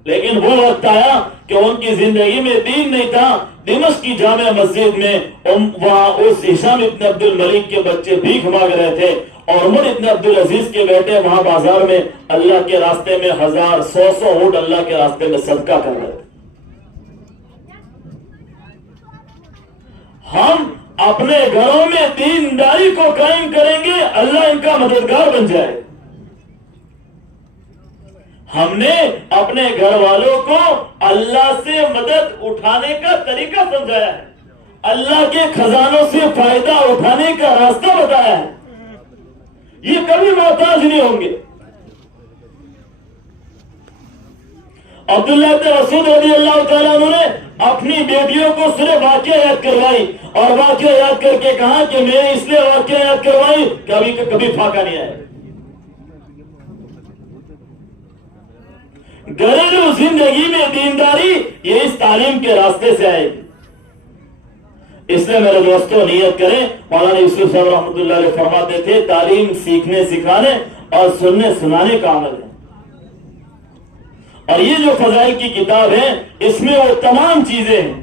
لیکن وہ وقت آیا کہ ان کی زندگی میں دین نہیں تھا. دمشق کی جامع مسجد میں وہاں اس ہشام ابن عبد الملک کے بچے بھیک مانگ رہے تھے اور عمر ابن عبد العزیز کے بیٹے وہاں بازار میں اللہ کے راستے میں 1000 اونٹ اللہ کے راستے میں صدقہ کر رہے تھے. ہم اپنے گھروں میں دینداری کو قائم کریں گے, اللہ ان کا مددگار بن جائے. ہم نے اپنے گھر والوں کو اللہ سے مدد اٹھانے کا طریقہ سمجھایا ہے, اللہ کے خزانوں سے فائدہ اٹھانے کا راستہ بتایا ہے. یہ کبھی محتاج نہیں ہوں گے. عبداللہ بن مسعود رضی اللہ تعالیٰ عنہ نے اپنی بیٹیوں کو سورہ واقعہ یاد کروائی اور واقعہ یاد کر کے کہا کہ میں نے اس لیے واقعہ یاد کروائی کبھی فاقہ نہیں آئے. گھریلو زندگی میں دینداری یہ اس تعلیم کے راستے سے آئے گی. اس لیے میرے دوستوں نیت کریں. مولانا یوسف صاحب رحمۃ اللہ علیہ فرماتے تھے تعلیم سیکھنے سکھانے اور سننے سنانے کا عمل ہے. اور یہ جو فضائل کی کتاب ہے اس میں وہ تمام چیزیں ہیں.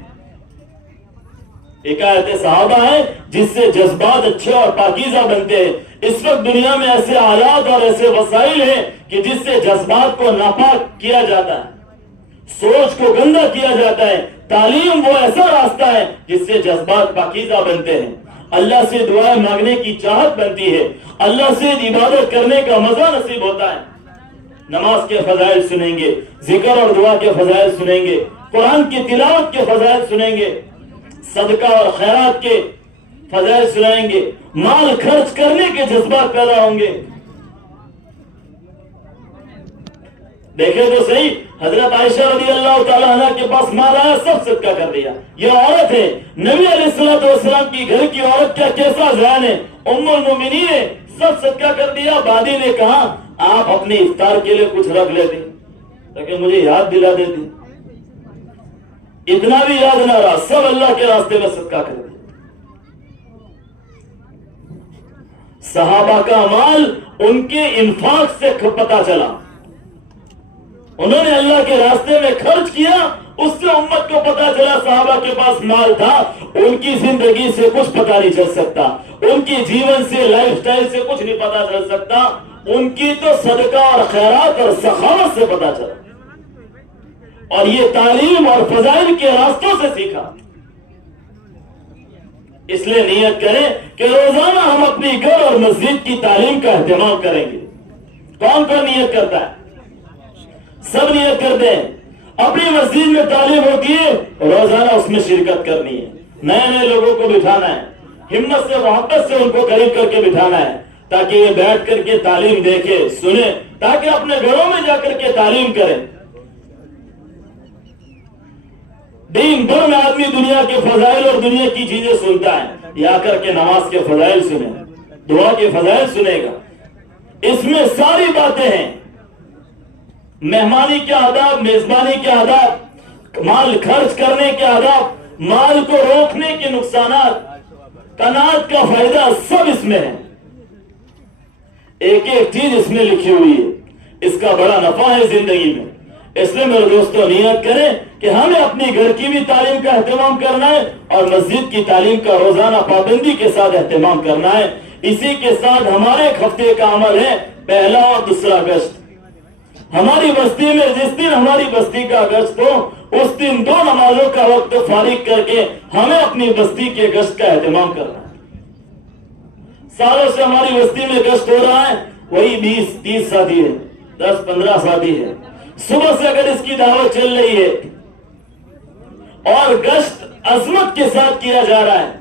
حکایت صحابہ ہے جس سے جذبات اچھے اور پاکیزہ بنتے ہیں. اس وقت دنیا میں ایسے آلات اور ایسے وسائل ہیں کہ جس سے جذبات کو ناپاک کیا جاتا ہے, سوچ کو گندا کیا جاتا ہے. تعلیم وہ ایسا راستہ ہے جس سے جذبات پاکیزہ بنتے ہیں, اللہ سے دعائیں مانگنے کی چاہت بنتی ہے, اللہ سے عبادت کرنے کا مزہ نصیب ہوتا ہے. نماز کے فضائل سنیں گے, ذکر اور دعا کے فضائل سنیں گے, قرآن کی تلاوت کے فضائل سنیں گے, صدقہ اور خیرات کے فضائل سنائیں گے, مال خرچ کرنے کے جذبات پیدا ہوں گے. دیکھیں تو صحیح, حضرت عائشہ رضی اللہ تعالیٰ عنہ کے پاس مال آیا, سب صدقہ کر دیا. یہ عورت ہے, نبی علیہ الصلوۃ والسلام کی گھر کی عورت کا کیسا ذہن ہے, ام المومنین ہے, سب صدقہ کر دیا. بادی نے کہا آپ اپنے افطار کے لیے کچھ رکھ لیتے تاکہ مجھے یاد دلا دیتے. اتنا بھی یاد نہ رہا, سب اللہ کے راستے میں صدقہ کر دیا. صحابہ کا مال ان کے انفاق سے پتا چلا, انہوں نے اللہ کے راستے میں خرچ کیا, اس سے امت کو پتا چلا صحابہ کے پاس مال تھا. ان کی زندگی سے کچھ پتا نہیں چل سکتا, ان کی جیون سے لائف سٹائل سے کچھ نہیں پتا چل سکتا, ان کی تو صدقہ اور خیرات اور سخاوت سے پتا چلا. اور یہ تعلیم اور فضائل کے راستوں سے سیکھا. اس لیے نیت کریں کہ روزانہ ہم اپنی گھر اور مسجد کی تعلیم کا اہتمام کریں گے. کون کون نیت کرتا ہے؟ سب نیت کرتے ہیں. اپنی مسجد میں تعلیم ہوتی ہے, روزانہ اس میں شرکت کرنی ہے, نئے نئے لوگوں کو بٹھانا ہے, ہمت سے محبت سے ان کو قریب کر کے بٹھانا ہے تاکہ یہ بیٹھ کر کے تعلیم دیکھے سنیں, تاکہ اپنے گھروں میں جا کر کے تعلیم کریں. دن بھر میں آدمی دنیا کے فضائل اور دنیا کی چیزیں سنتا ہے, یہ آ کر کے نماز کے فضائل سنے, دعا کے فضائل سنے گا. اس میں ساری باتیں ہیں, مہمانی کے آداب, میزبانی کے آداب, مال خرچ کرنے کے آداب, مال کو روکنے کے نقصانات, قناعت کا فائدہ, سب اس میں ہے. ایک ایک چیز اس میں لکھی ہوئی ہے, اس کا بڑا نفع ہے زندگی میں. اس لیے میرے دوستوں نیت کریں کہ ہمیں اپنی گھر کی بھی تعلیم کا اہتمام کرنا ہے اور مسجد کی تعلیم کا روزانہ پابندی کے ساتھ اہتمام کرنا ہے. اسی کے ساتھ ہمارے ایک ہفتے کا عمل ہے, پہلا اور دوسرا گشت. ہماری بستی میں جس دن ہماری بستی کا گشت ہو اس دن 2 نمازوں کا وقت فارغ کر کے ہمیں اپنی بستی کے گشت کا اہتمام کرنا ہے. سالوں سے ہماری بستی میں گشت ہو رہا ہے, وہی 20-30 ساتھی ہے, 10-15 ساتھی ہے. صبح سے اگر اس کی دعوت چل رہی ہے اور گشت عظمت کے ساتھ کیا جا رہا ہے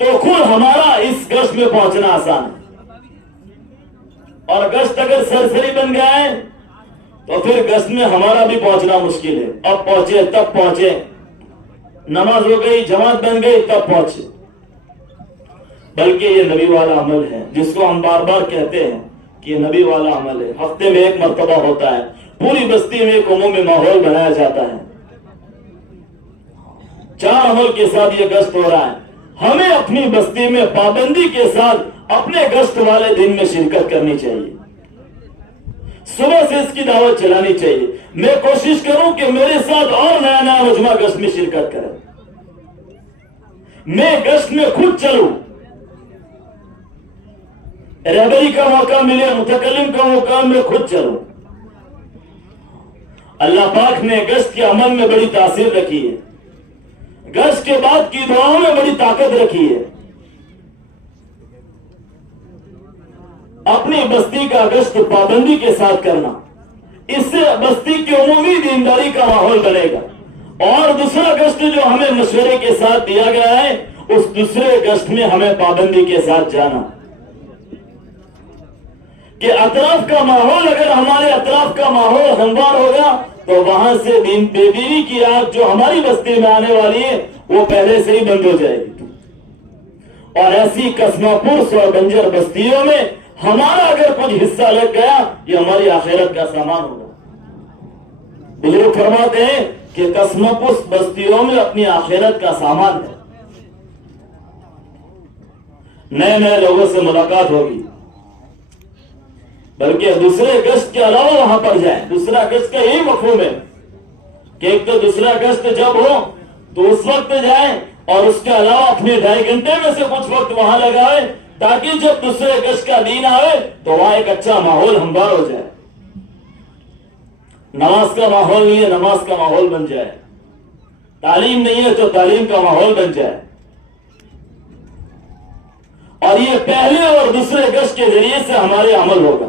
تو خود ہمارا اس گشت میں پہنچنا آسان ہے. اور گشت اگر سرسری بن گیا ہے تو پھر گشت میں ہمارا بھی پہنچنا مشکل ہے. اب پہنچے تب پہنچے, نماز ہو گئی, جماعت بن گئی, تب پہنچے. بلکہ یہ نبی والا عمل ہے جس کو ہم بار بار کہتے ہیں کہ یہ نبی والا عمل ہے. ہفتے میں 1 مرتبہ ہوتا ہے, پوری بستی میں ایک عمومی ماحول بنایا جاتا ہے, 4 عمل کے ساتھ یہ گشت ہو رہا ہے. ہمیں اپنی بستی میں پابندی کے ساتھ اپنے گشت والے دن میں شرکت کرنی چاہیے. صبح سے اس کی دعوت چلانی چاہیے. میں کوشش کروں کہ میرے ساتھ اور نیا نیا مجمع گشت میں شرکت کریں. میں گشت میں خود چلوں, رہبری کا موقع ملے, متکلم کا موقع میں خود چلوں. اللہ پاک نے گشت کے عمل میں بڑی تاثیر رکھی ہے, گشت کے بعد کی دعاؤں میں بڑی طاقت رکھی ہے. اپنی بستی کا گشت پابندی کے ساتھ کرنا, اس سے بستی کی عمومی دینداری کا ماحول بنے گا. اور دوسرا گشت جو ہمیں مشورے کے ساتھ دیا گیا ہے, اس دوسرے گشت میں ہمیں پابندی کے ساتھ جانا, کہ اطراف کا ماحول, اگر ہمارے اطراف کا ماحول ہموار ہوگا تو وہاں سے بے دینی کی آگ جو ہماری بستی میں آنے والی ہے وہ پہلے سے ہی بند ہو جائے گی. اور ایسی قسمہ پرس اور بنجر بستیوں میں ہمارا اگر کچھ حصہ لگ گیا, یہ ہماری آخرت کا سامان ہوگا. بزرگ فرماتے ہیں کہ قسمہ پرس بستیوں میں اپنی آخرت کا سامان ہے. نئے نئے لوگوں سے ملاقات ہوگی, بلکہ دوسرے گشت کے علاوہ وہاں پر جائیں. دوسرا گشت کا یہی مفہوم ہے کہ ایک تو دوسرا گشت جب ہو تو اس وقت جائیں, اور اس کے علاوہ اپنے 2.5 گھنٹے میں سے کچھ وقت وہاں لگائیں, تاکہ جب دوسرے گشت کا دین آئے تو وہاں ایک اچھا ماحول ہموار ہو جائے. نماز کا ماحول نہیں ہے, نماز کا ماحول بن جائے. تعلیم نہیں ہے تو تعلیم کا ماحول بن جائے. اور یہ پہلے اور دوسرے گشت کے ذریعے سے ہمارے عمل ہوگا.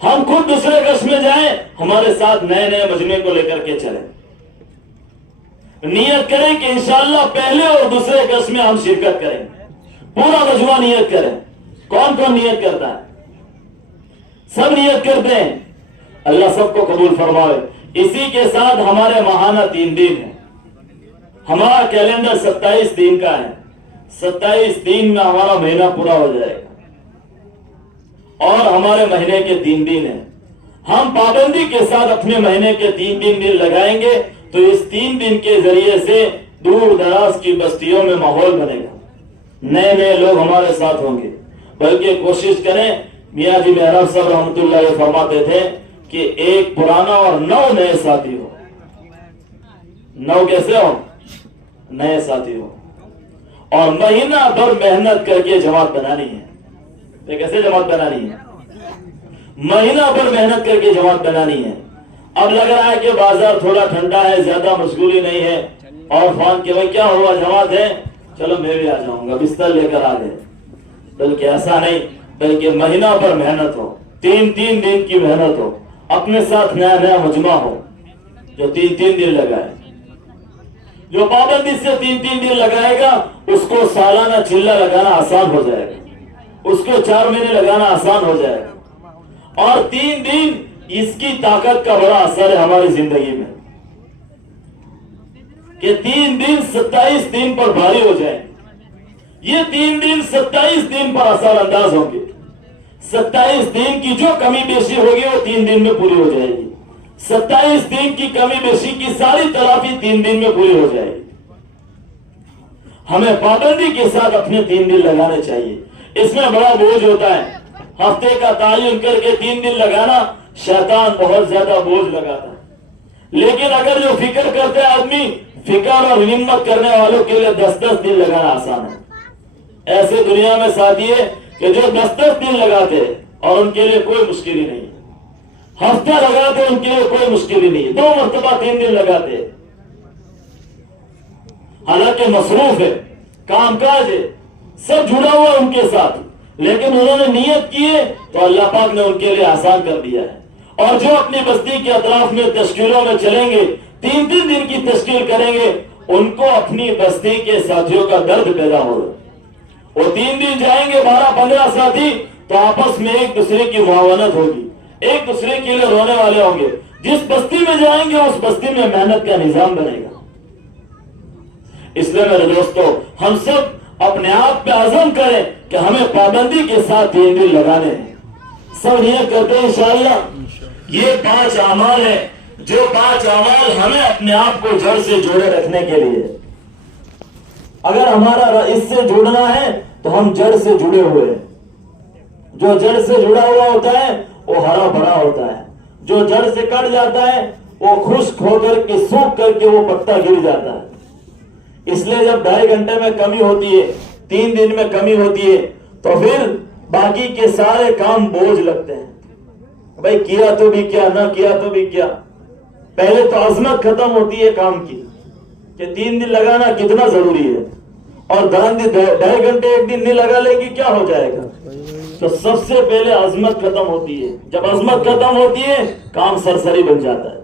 ہم خود دوسرے گشت میں جائیں, ہمارے ساتھ نئے نئے مجمع کو لے کر کے چلیں. نیت کریں کہ انشاءاللہ پہلے اور دوسرے گشت میں ہم شرکت کریں. پورا مجمع نیت کریں. کون کون نیت کرتا ہے؟ سب نیت کرتے ہیں. اللہ سب کو قبول فرمائے. اسی کے ساتھ ہمارے ماہانہ 3 دن ہیں. ہمارا کیلنڈر 27 دن کا ہے. 27 دن میں ہمارا مہینہ پورا ہو جائے گا, اور ہمارے مہینے کے 3 دن ہیں. ہم پابندی کے ساتھ اپنے مہینے کے 3 دن لگائیں گے تو اس 3 دن کے ذریعے سے دور دراز کی بستیوں میں ماحول بنے گا. نئے نئے لوگ ہمارے ساتھ ہوں گے. بلکہ کوشش کریں, میاں جی محراب صاحب رحمۃ اللہ علیہ فرماتے تھے کہ ایک پرانا اور 9 نئے ساتھی ہو. 9 کیسے ہو؟ نئے ساتھی ہو. اور مہینہ بھر محنت کر کے جماعت بنانی ہے. کیسے جماعت بنانی ہے؟ مہینہ بھر محنت کر کے جماعت بنانی ہے. اب لگ رہا ہے کہ بازار تھوڑا ٹھنڈا ہے, زیادہ مشغولی نہیں ہے, اور فون کہ بھائی کیا ہوا, جماعت ہے, چلو میں بھی آ جاؤں گا, بستر لے کر آ گئے. بلکہ ایسا نہیں, بلکہ مہینہ بھر محنت ہو, 3 دن کی محنت ہو. اپنے ساتھ نیا نیا مجمع ہو جو 3 دن لگائے. جو پابندی سے 3 دن لگائے گا اس کو سالانہ چلہ لگانا آسان ہو جائے گا, اس کو 4 مہینے لگانا آسان ہو جائے گا. اور 3 دن اس کی طاقت کا بڑا اثر ہے ہماری زندگی میں, کہ 3 دن 27 دن پر بھاری ہو جائیں. یہ 3 دن 27 دن پر اثر انداز ہوں گے. 27 دن کی جو کمی بیشی ہوگی وہ 3 دن میں پوری ہو جائے گی. 27 دن کی کمی بیشی کی ساری تلافی 3 دن میں پوری ہو جائے گی. ہمیں پابندی کے ساتھ اپنے 3 دن لگانے چاہیے. اس میں بڑا بوجھ ہوتا ہے. ہفتے کا تعین کر کے 3 دن لگانا, شیطان بہت زیادہ بوجھ لگاتا ہے. لیکن اگر جو فکر کرتے آدمی, فکر اور ہمت کرنے والوں کے لیے 10 دن لگانا آسان ہے. ایسے دنیا میں ساتھی ہے کہ جو 10 دن لگاتے ہیں اور ان کے لیے کوئی مشکل ہی نہیں. ہفتہ لگاتے ان کے لیے کوئی مشکل ہی نہیں. 2 مرتبہ 3 دن لگاتے ہیں. حالانکہ مصروف ہے, کام کاج ہے, سب جڑا ہوا ان کے ساتھ, لیکن انہوں نے نیت کی ہے تو اللہ پاک نے ان کے لیے آسان کر دیا ہے. اور جو اپنی بستی کے اطراف میں تشکیلوں میں چلیں گے, 3 دن کی تشکیل کریں گے, ان کو اپنی بستی کے ساتھیوں کا درد پیدا ہوگا. وہ 3 دن جائیں گے, 12-15 ساتھی, تو آپس میں ایک دوسرے کی معاونت ہوگی, ایک دوسرے کے لیے رونے والے ہوں گے. جس بستی میں جائیں گے اس بستی میں محنت کا نظام بنے گا. اس لیے میرے دوستو, ہم سب اپنے آپ پہ عزم کریں کہ ہمیں پابندی کے ساتھ 3 دن لگانے ہیں. سب نیت کرتے ہیں انشاءاللہ. یہ 5 اعمال ہیں, جو 5 اعمال ہمیں اپنے آپ کو جڑ سے جوڑے رکھنے کے لیے. اگر ہمارا اس سے جڑنا ہے تو ہم جڑ سے جڑے ہوئے ہیں. جو جڑ سے جڑا ہوا ہوتا ہے وہ ہرا بھرا ہوتا ہے، جو جڑ سے کٹ جاتا ہے وہ خشک ہو کر کے سوکھ کر کے وہ پتا گر جاتا ہے۔ اس لیے جب 2.5 گھنٹے میں کمی ہوتی ہے، 3 دن میں کمی ہوتی ہے، تو پھر باقی کے سارے کام بوجھ لگتے ہیں۔ بھائی کیا تو بھی کیا، نہ کیا تو بھی کیا۔ پہلے تو عظمت ختم ہوتی ہے کام کی کہ 3 دن لگانا کتنا ضروری ہے، اور 2.5 گھنٹے 1 دن نہیں لگا لے گی کیا ہو جائے گا۔ تو سب سے پہلے عظمت ختم ہوتی ہے، جب عظمت ختم ہوتی ہے کام سرسری بن جاتا ہے،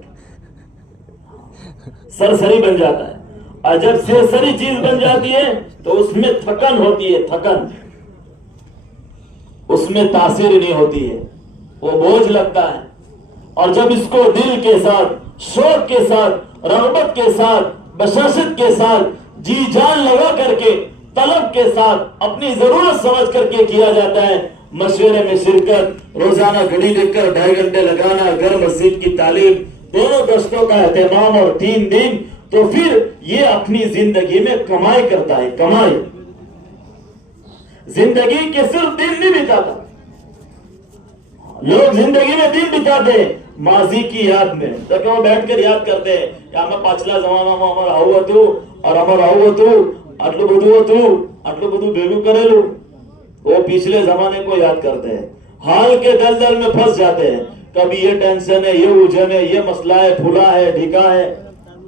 سرسری بن جاتا ہے، اور جب سرسری چیز بن جاتی ہے تو اس میں تھکن ہوتی ہے، تھکن، اس میں تاثیر نہیں ہوتی ہے، وہ بوجھ لگتا ہے۔ اور جب اس کو دل کے ساتھ، شوق کے ساتھ، رغبت کے ساتھ، بشاشت کے ساتھ، جی جان لگا کر کے، طلب کے ساتھ، اپنی ضرورت سمجھ کر کے کیا جاتا ہے، مشورے میں شرکت، روزانہ گھڑی دیکھ کر 2.5 گھنٹے لگانا، گھر مسجد کی تعلیم، دونوں گشتوں کا اہتمام اور 3 دن، تو پھر یہ اپنی زندگی میں کمائی کرتا ہے، کمائی۔ زندگی کے صرف دن نہیں بتاتا، لوگ زندگی میں دن بتاتے ہیں ماضی کی یاد میں، تو کہ وہ بیٹھ کر یاد کرتے ہیں کہ ہمیں پچھلا زمانہ میں ہمارا آؤ تو اور ہمارا آؤ تو اٹلو بدو بیگو کرے لو، وہ پچھلے زمانے کو یاد کرتے ہیں، حال کے دلدل میں پھنس جاتے ہیں، کبھی یہ ٹینشن ہے، یہ الجھن ہے، یہ مسئلہ ہے، پھلا ہے، ڈھکا ہے،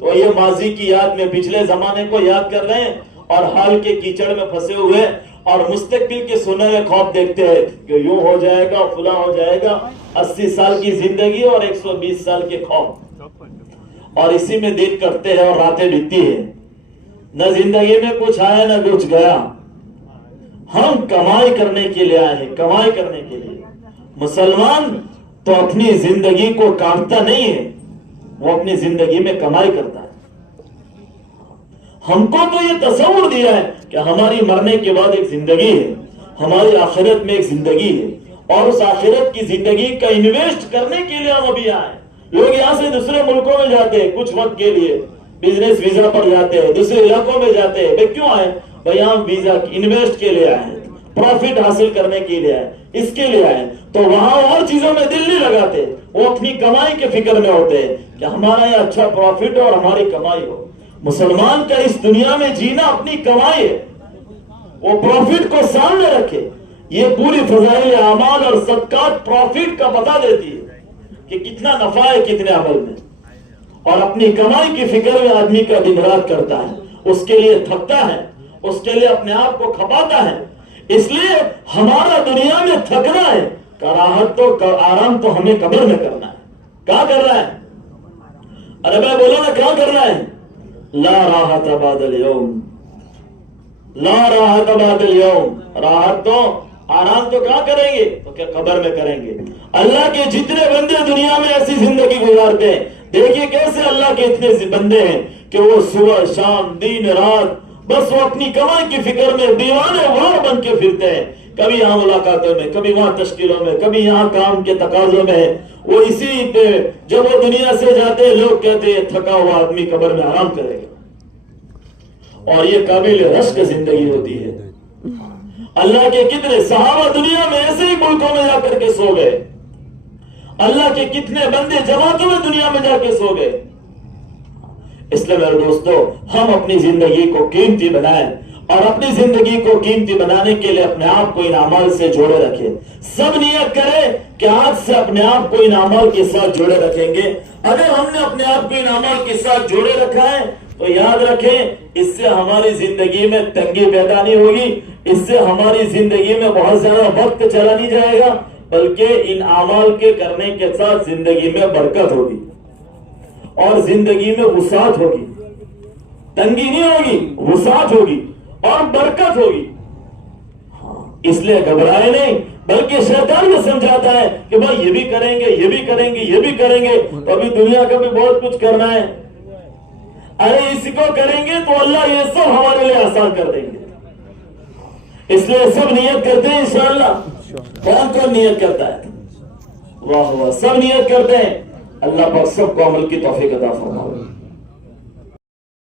تو یہ ماضی کی یاد میں پچھلے زمانے کو یاد کر رہے ہیں اور حال کے کیچڑ میں پھنسے ہوئے، اور مستقبل کے سنہرے خواب دیکھتے ہیں کہ یوں ہو جائے گا، فلاں ہو جائے گا، 80 سال کی زندگی اور 120 سال کے خواب، اور اسی میں دن کٹتے ہیں اور راتیں بیتتی ہیں، نہ زندگی میں کچھ آیا نہ کچھ گیا۔ ہم کمائی کرنے کے لیے آئے ہیں، کمائی کرنے کے لیے۔ مسلمان تو اپنی زندگی کو کاٹتا نہیں ہے، وہ اپنی زندگی میں کمائی کرتا ہے۔ ہم کو تو یہ تصور دیا ہے کہ ہماری مرنے کے بعد ایک زندگی ہے، ہماری آخرت میں ایک زندگی ہے، اور اس آخرت کی زندگی کا انویسٹ کرنے کے لیے ہم ابھی آئے۔ لوگ یہاں سے دوسرے ملکوں میں جاتے ہیں کچھ وقت کے لیے، بزنس ویزا پر جاتے ہیں، دوسرے علاقوں میں جاتے ہیں، بھئی کیوں آئے؟ بھئی ہم ویزا انویسٹ کے لیے آئے، پروفٹ حاصل کرنے کے لیے آئے، اس کے لیے آئے، تو وہاں اور چیزوں میں دل نہیں لگاتے، وہ اپنی کمائی کے فکر میں ہوتے ہیں کہ ہمارا یہ اچھا پروفٹ اور ہماری کمائی ہو۔ مسلمان کا اس دنیا میں جینا اپنی کمائی ہے، وہ پروفٹ کو سامنے رکھے۔ یہ پوری فضائل اعمال اور صدقات پروفٹ کا بتا دیتی ہے کہ کتنا نفع ہے کتنے عمل میں، اور اپنی کمائی کی فکر میں آدمی کا دن رات کرتا ہے، اس کے لیے تھکتا ہے، اس کے لیے اپنے آپ کو کھپاتا ہے۔ اس لیے ہمارا دنیا میں تھکنا ہے، کراہت تو آرام تو ہمیں قبر میں کرنا ہے۔ کیا کر رہا ہے؟ ارے میں بولو نا کیا کر رہا ہے؟ لا راحت بعد اليوم، لا راحت بعد اليوم، راحت تو آرام تو کیا کریں گے؟ تو کیا قبر میں کریں گے۔ اللہ کے جتنے بندے دنیا میں ایسی زندگی گزارتے ہیں، دیکھیے کیسے اللہ کے اتنے بندے ہیں کہ وہ صبح شام دن رات بس وہ اپنی کمائی کی فکر میں دیوانے وار بن کے پھرتے ہیں، کبھی یہاں ملاقاتوں میں، کبھی وہاں تشکیلوں میں، کبھی یہاں کام کے تقاضوں میں، وہ اسی پہ جب وہ دنیا سے جاتے ہیں لوگ کہتے ہیں تھکا ہوا آدمی قبر میں آرام کرے گا، اور یہ قابل رشک زندگی ہوتی ہے۔ اللہ کے کتنے صحابہ دنیا میں ایسے ہی ملکوں میں جا کر کے سو گئے، اللہ کے کتنے بندے جماعتوں میں دنیا میں جا کے سو گئے۔ اس لیے میرے دوستو، ہم اپنی زندگی کو قیمتی بنائیں، اور اپنی زندگی کو قیمتی بنانے کے لیے اپنے آپ کو ان اعمال سے جوڑے رکھیں۔ سب نیت کرے کہ آج سے اپنے آپ کو ان اعمال کے ساتھ جوڑے رکھیں گے۔ اگر ہم نے اپنے آپ کو ان اعمال کے ساتھ جوڑے رکھا ہے تو یاد رکھیں، اس سے ہماری زندگی میں تنگی پیدا نہیں ہوگی، اس سے ہماری زندگی میں بہت زیادہ وقت چلا نہیں جائے گا، بلکہ ان اعمال کے کرنے کے ساتھ زندگی میں برکت ہوگی، اور زندگی میں وسعت ہوگی، تنگی نہیں ہوگی، وسعت ہوگی اور برکت ہوگی۔ اس لیے گھبرائے نہیں، بلکہ شیطان میں سمجھاتا ہے کہ بھائی یہ بھی کریں گے، یہ بھی کریں گے، یہ بھی کریں گے، تو ابھی دنیا کا بھی بہت کچھ کرنا ہے، ارے اس کو کریں گے تو اللہ یہ سب ہمارے لیے آسان کر دیں گے۔ اس لیے سب نیت کرتے ہیں انشاءاللہ۔ کون کون نیت کرتا ہے؟ واہ واہ، سب نیت کرتے ہیں۔ اللہ پاک سب کو عمل کی توفیق عطا فرمائے۔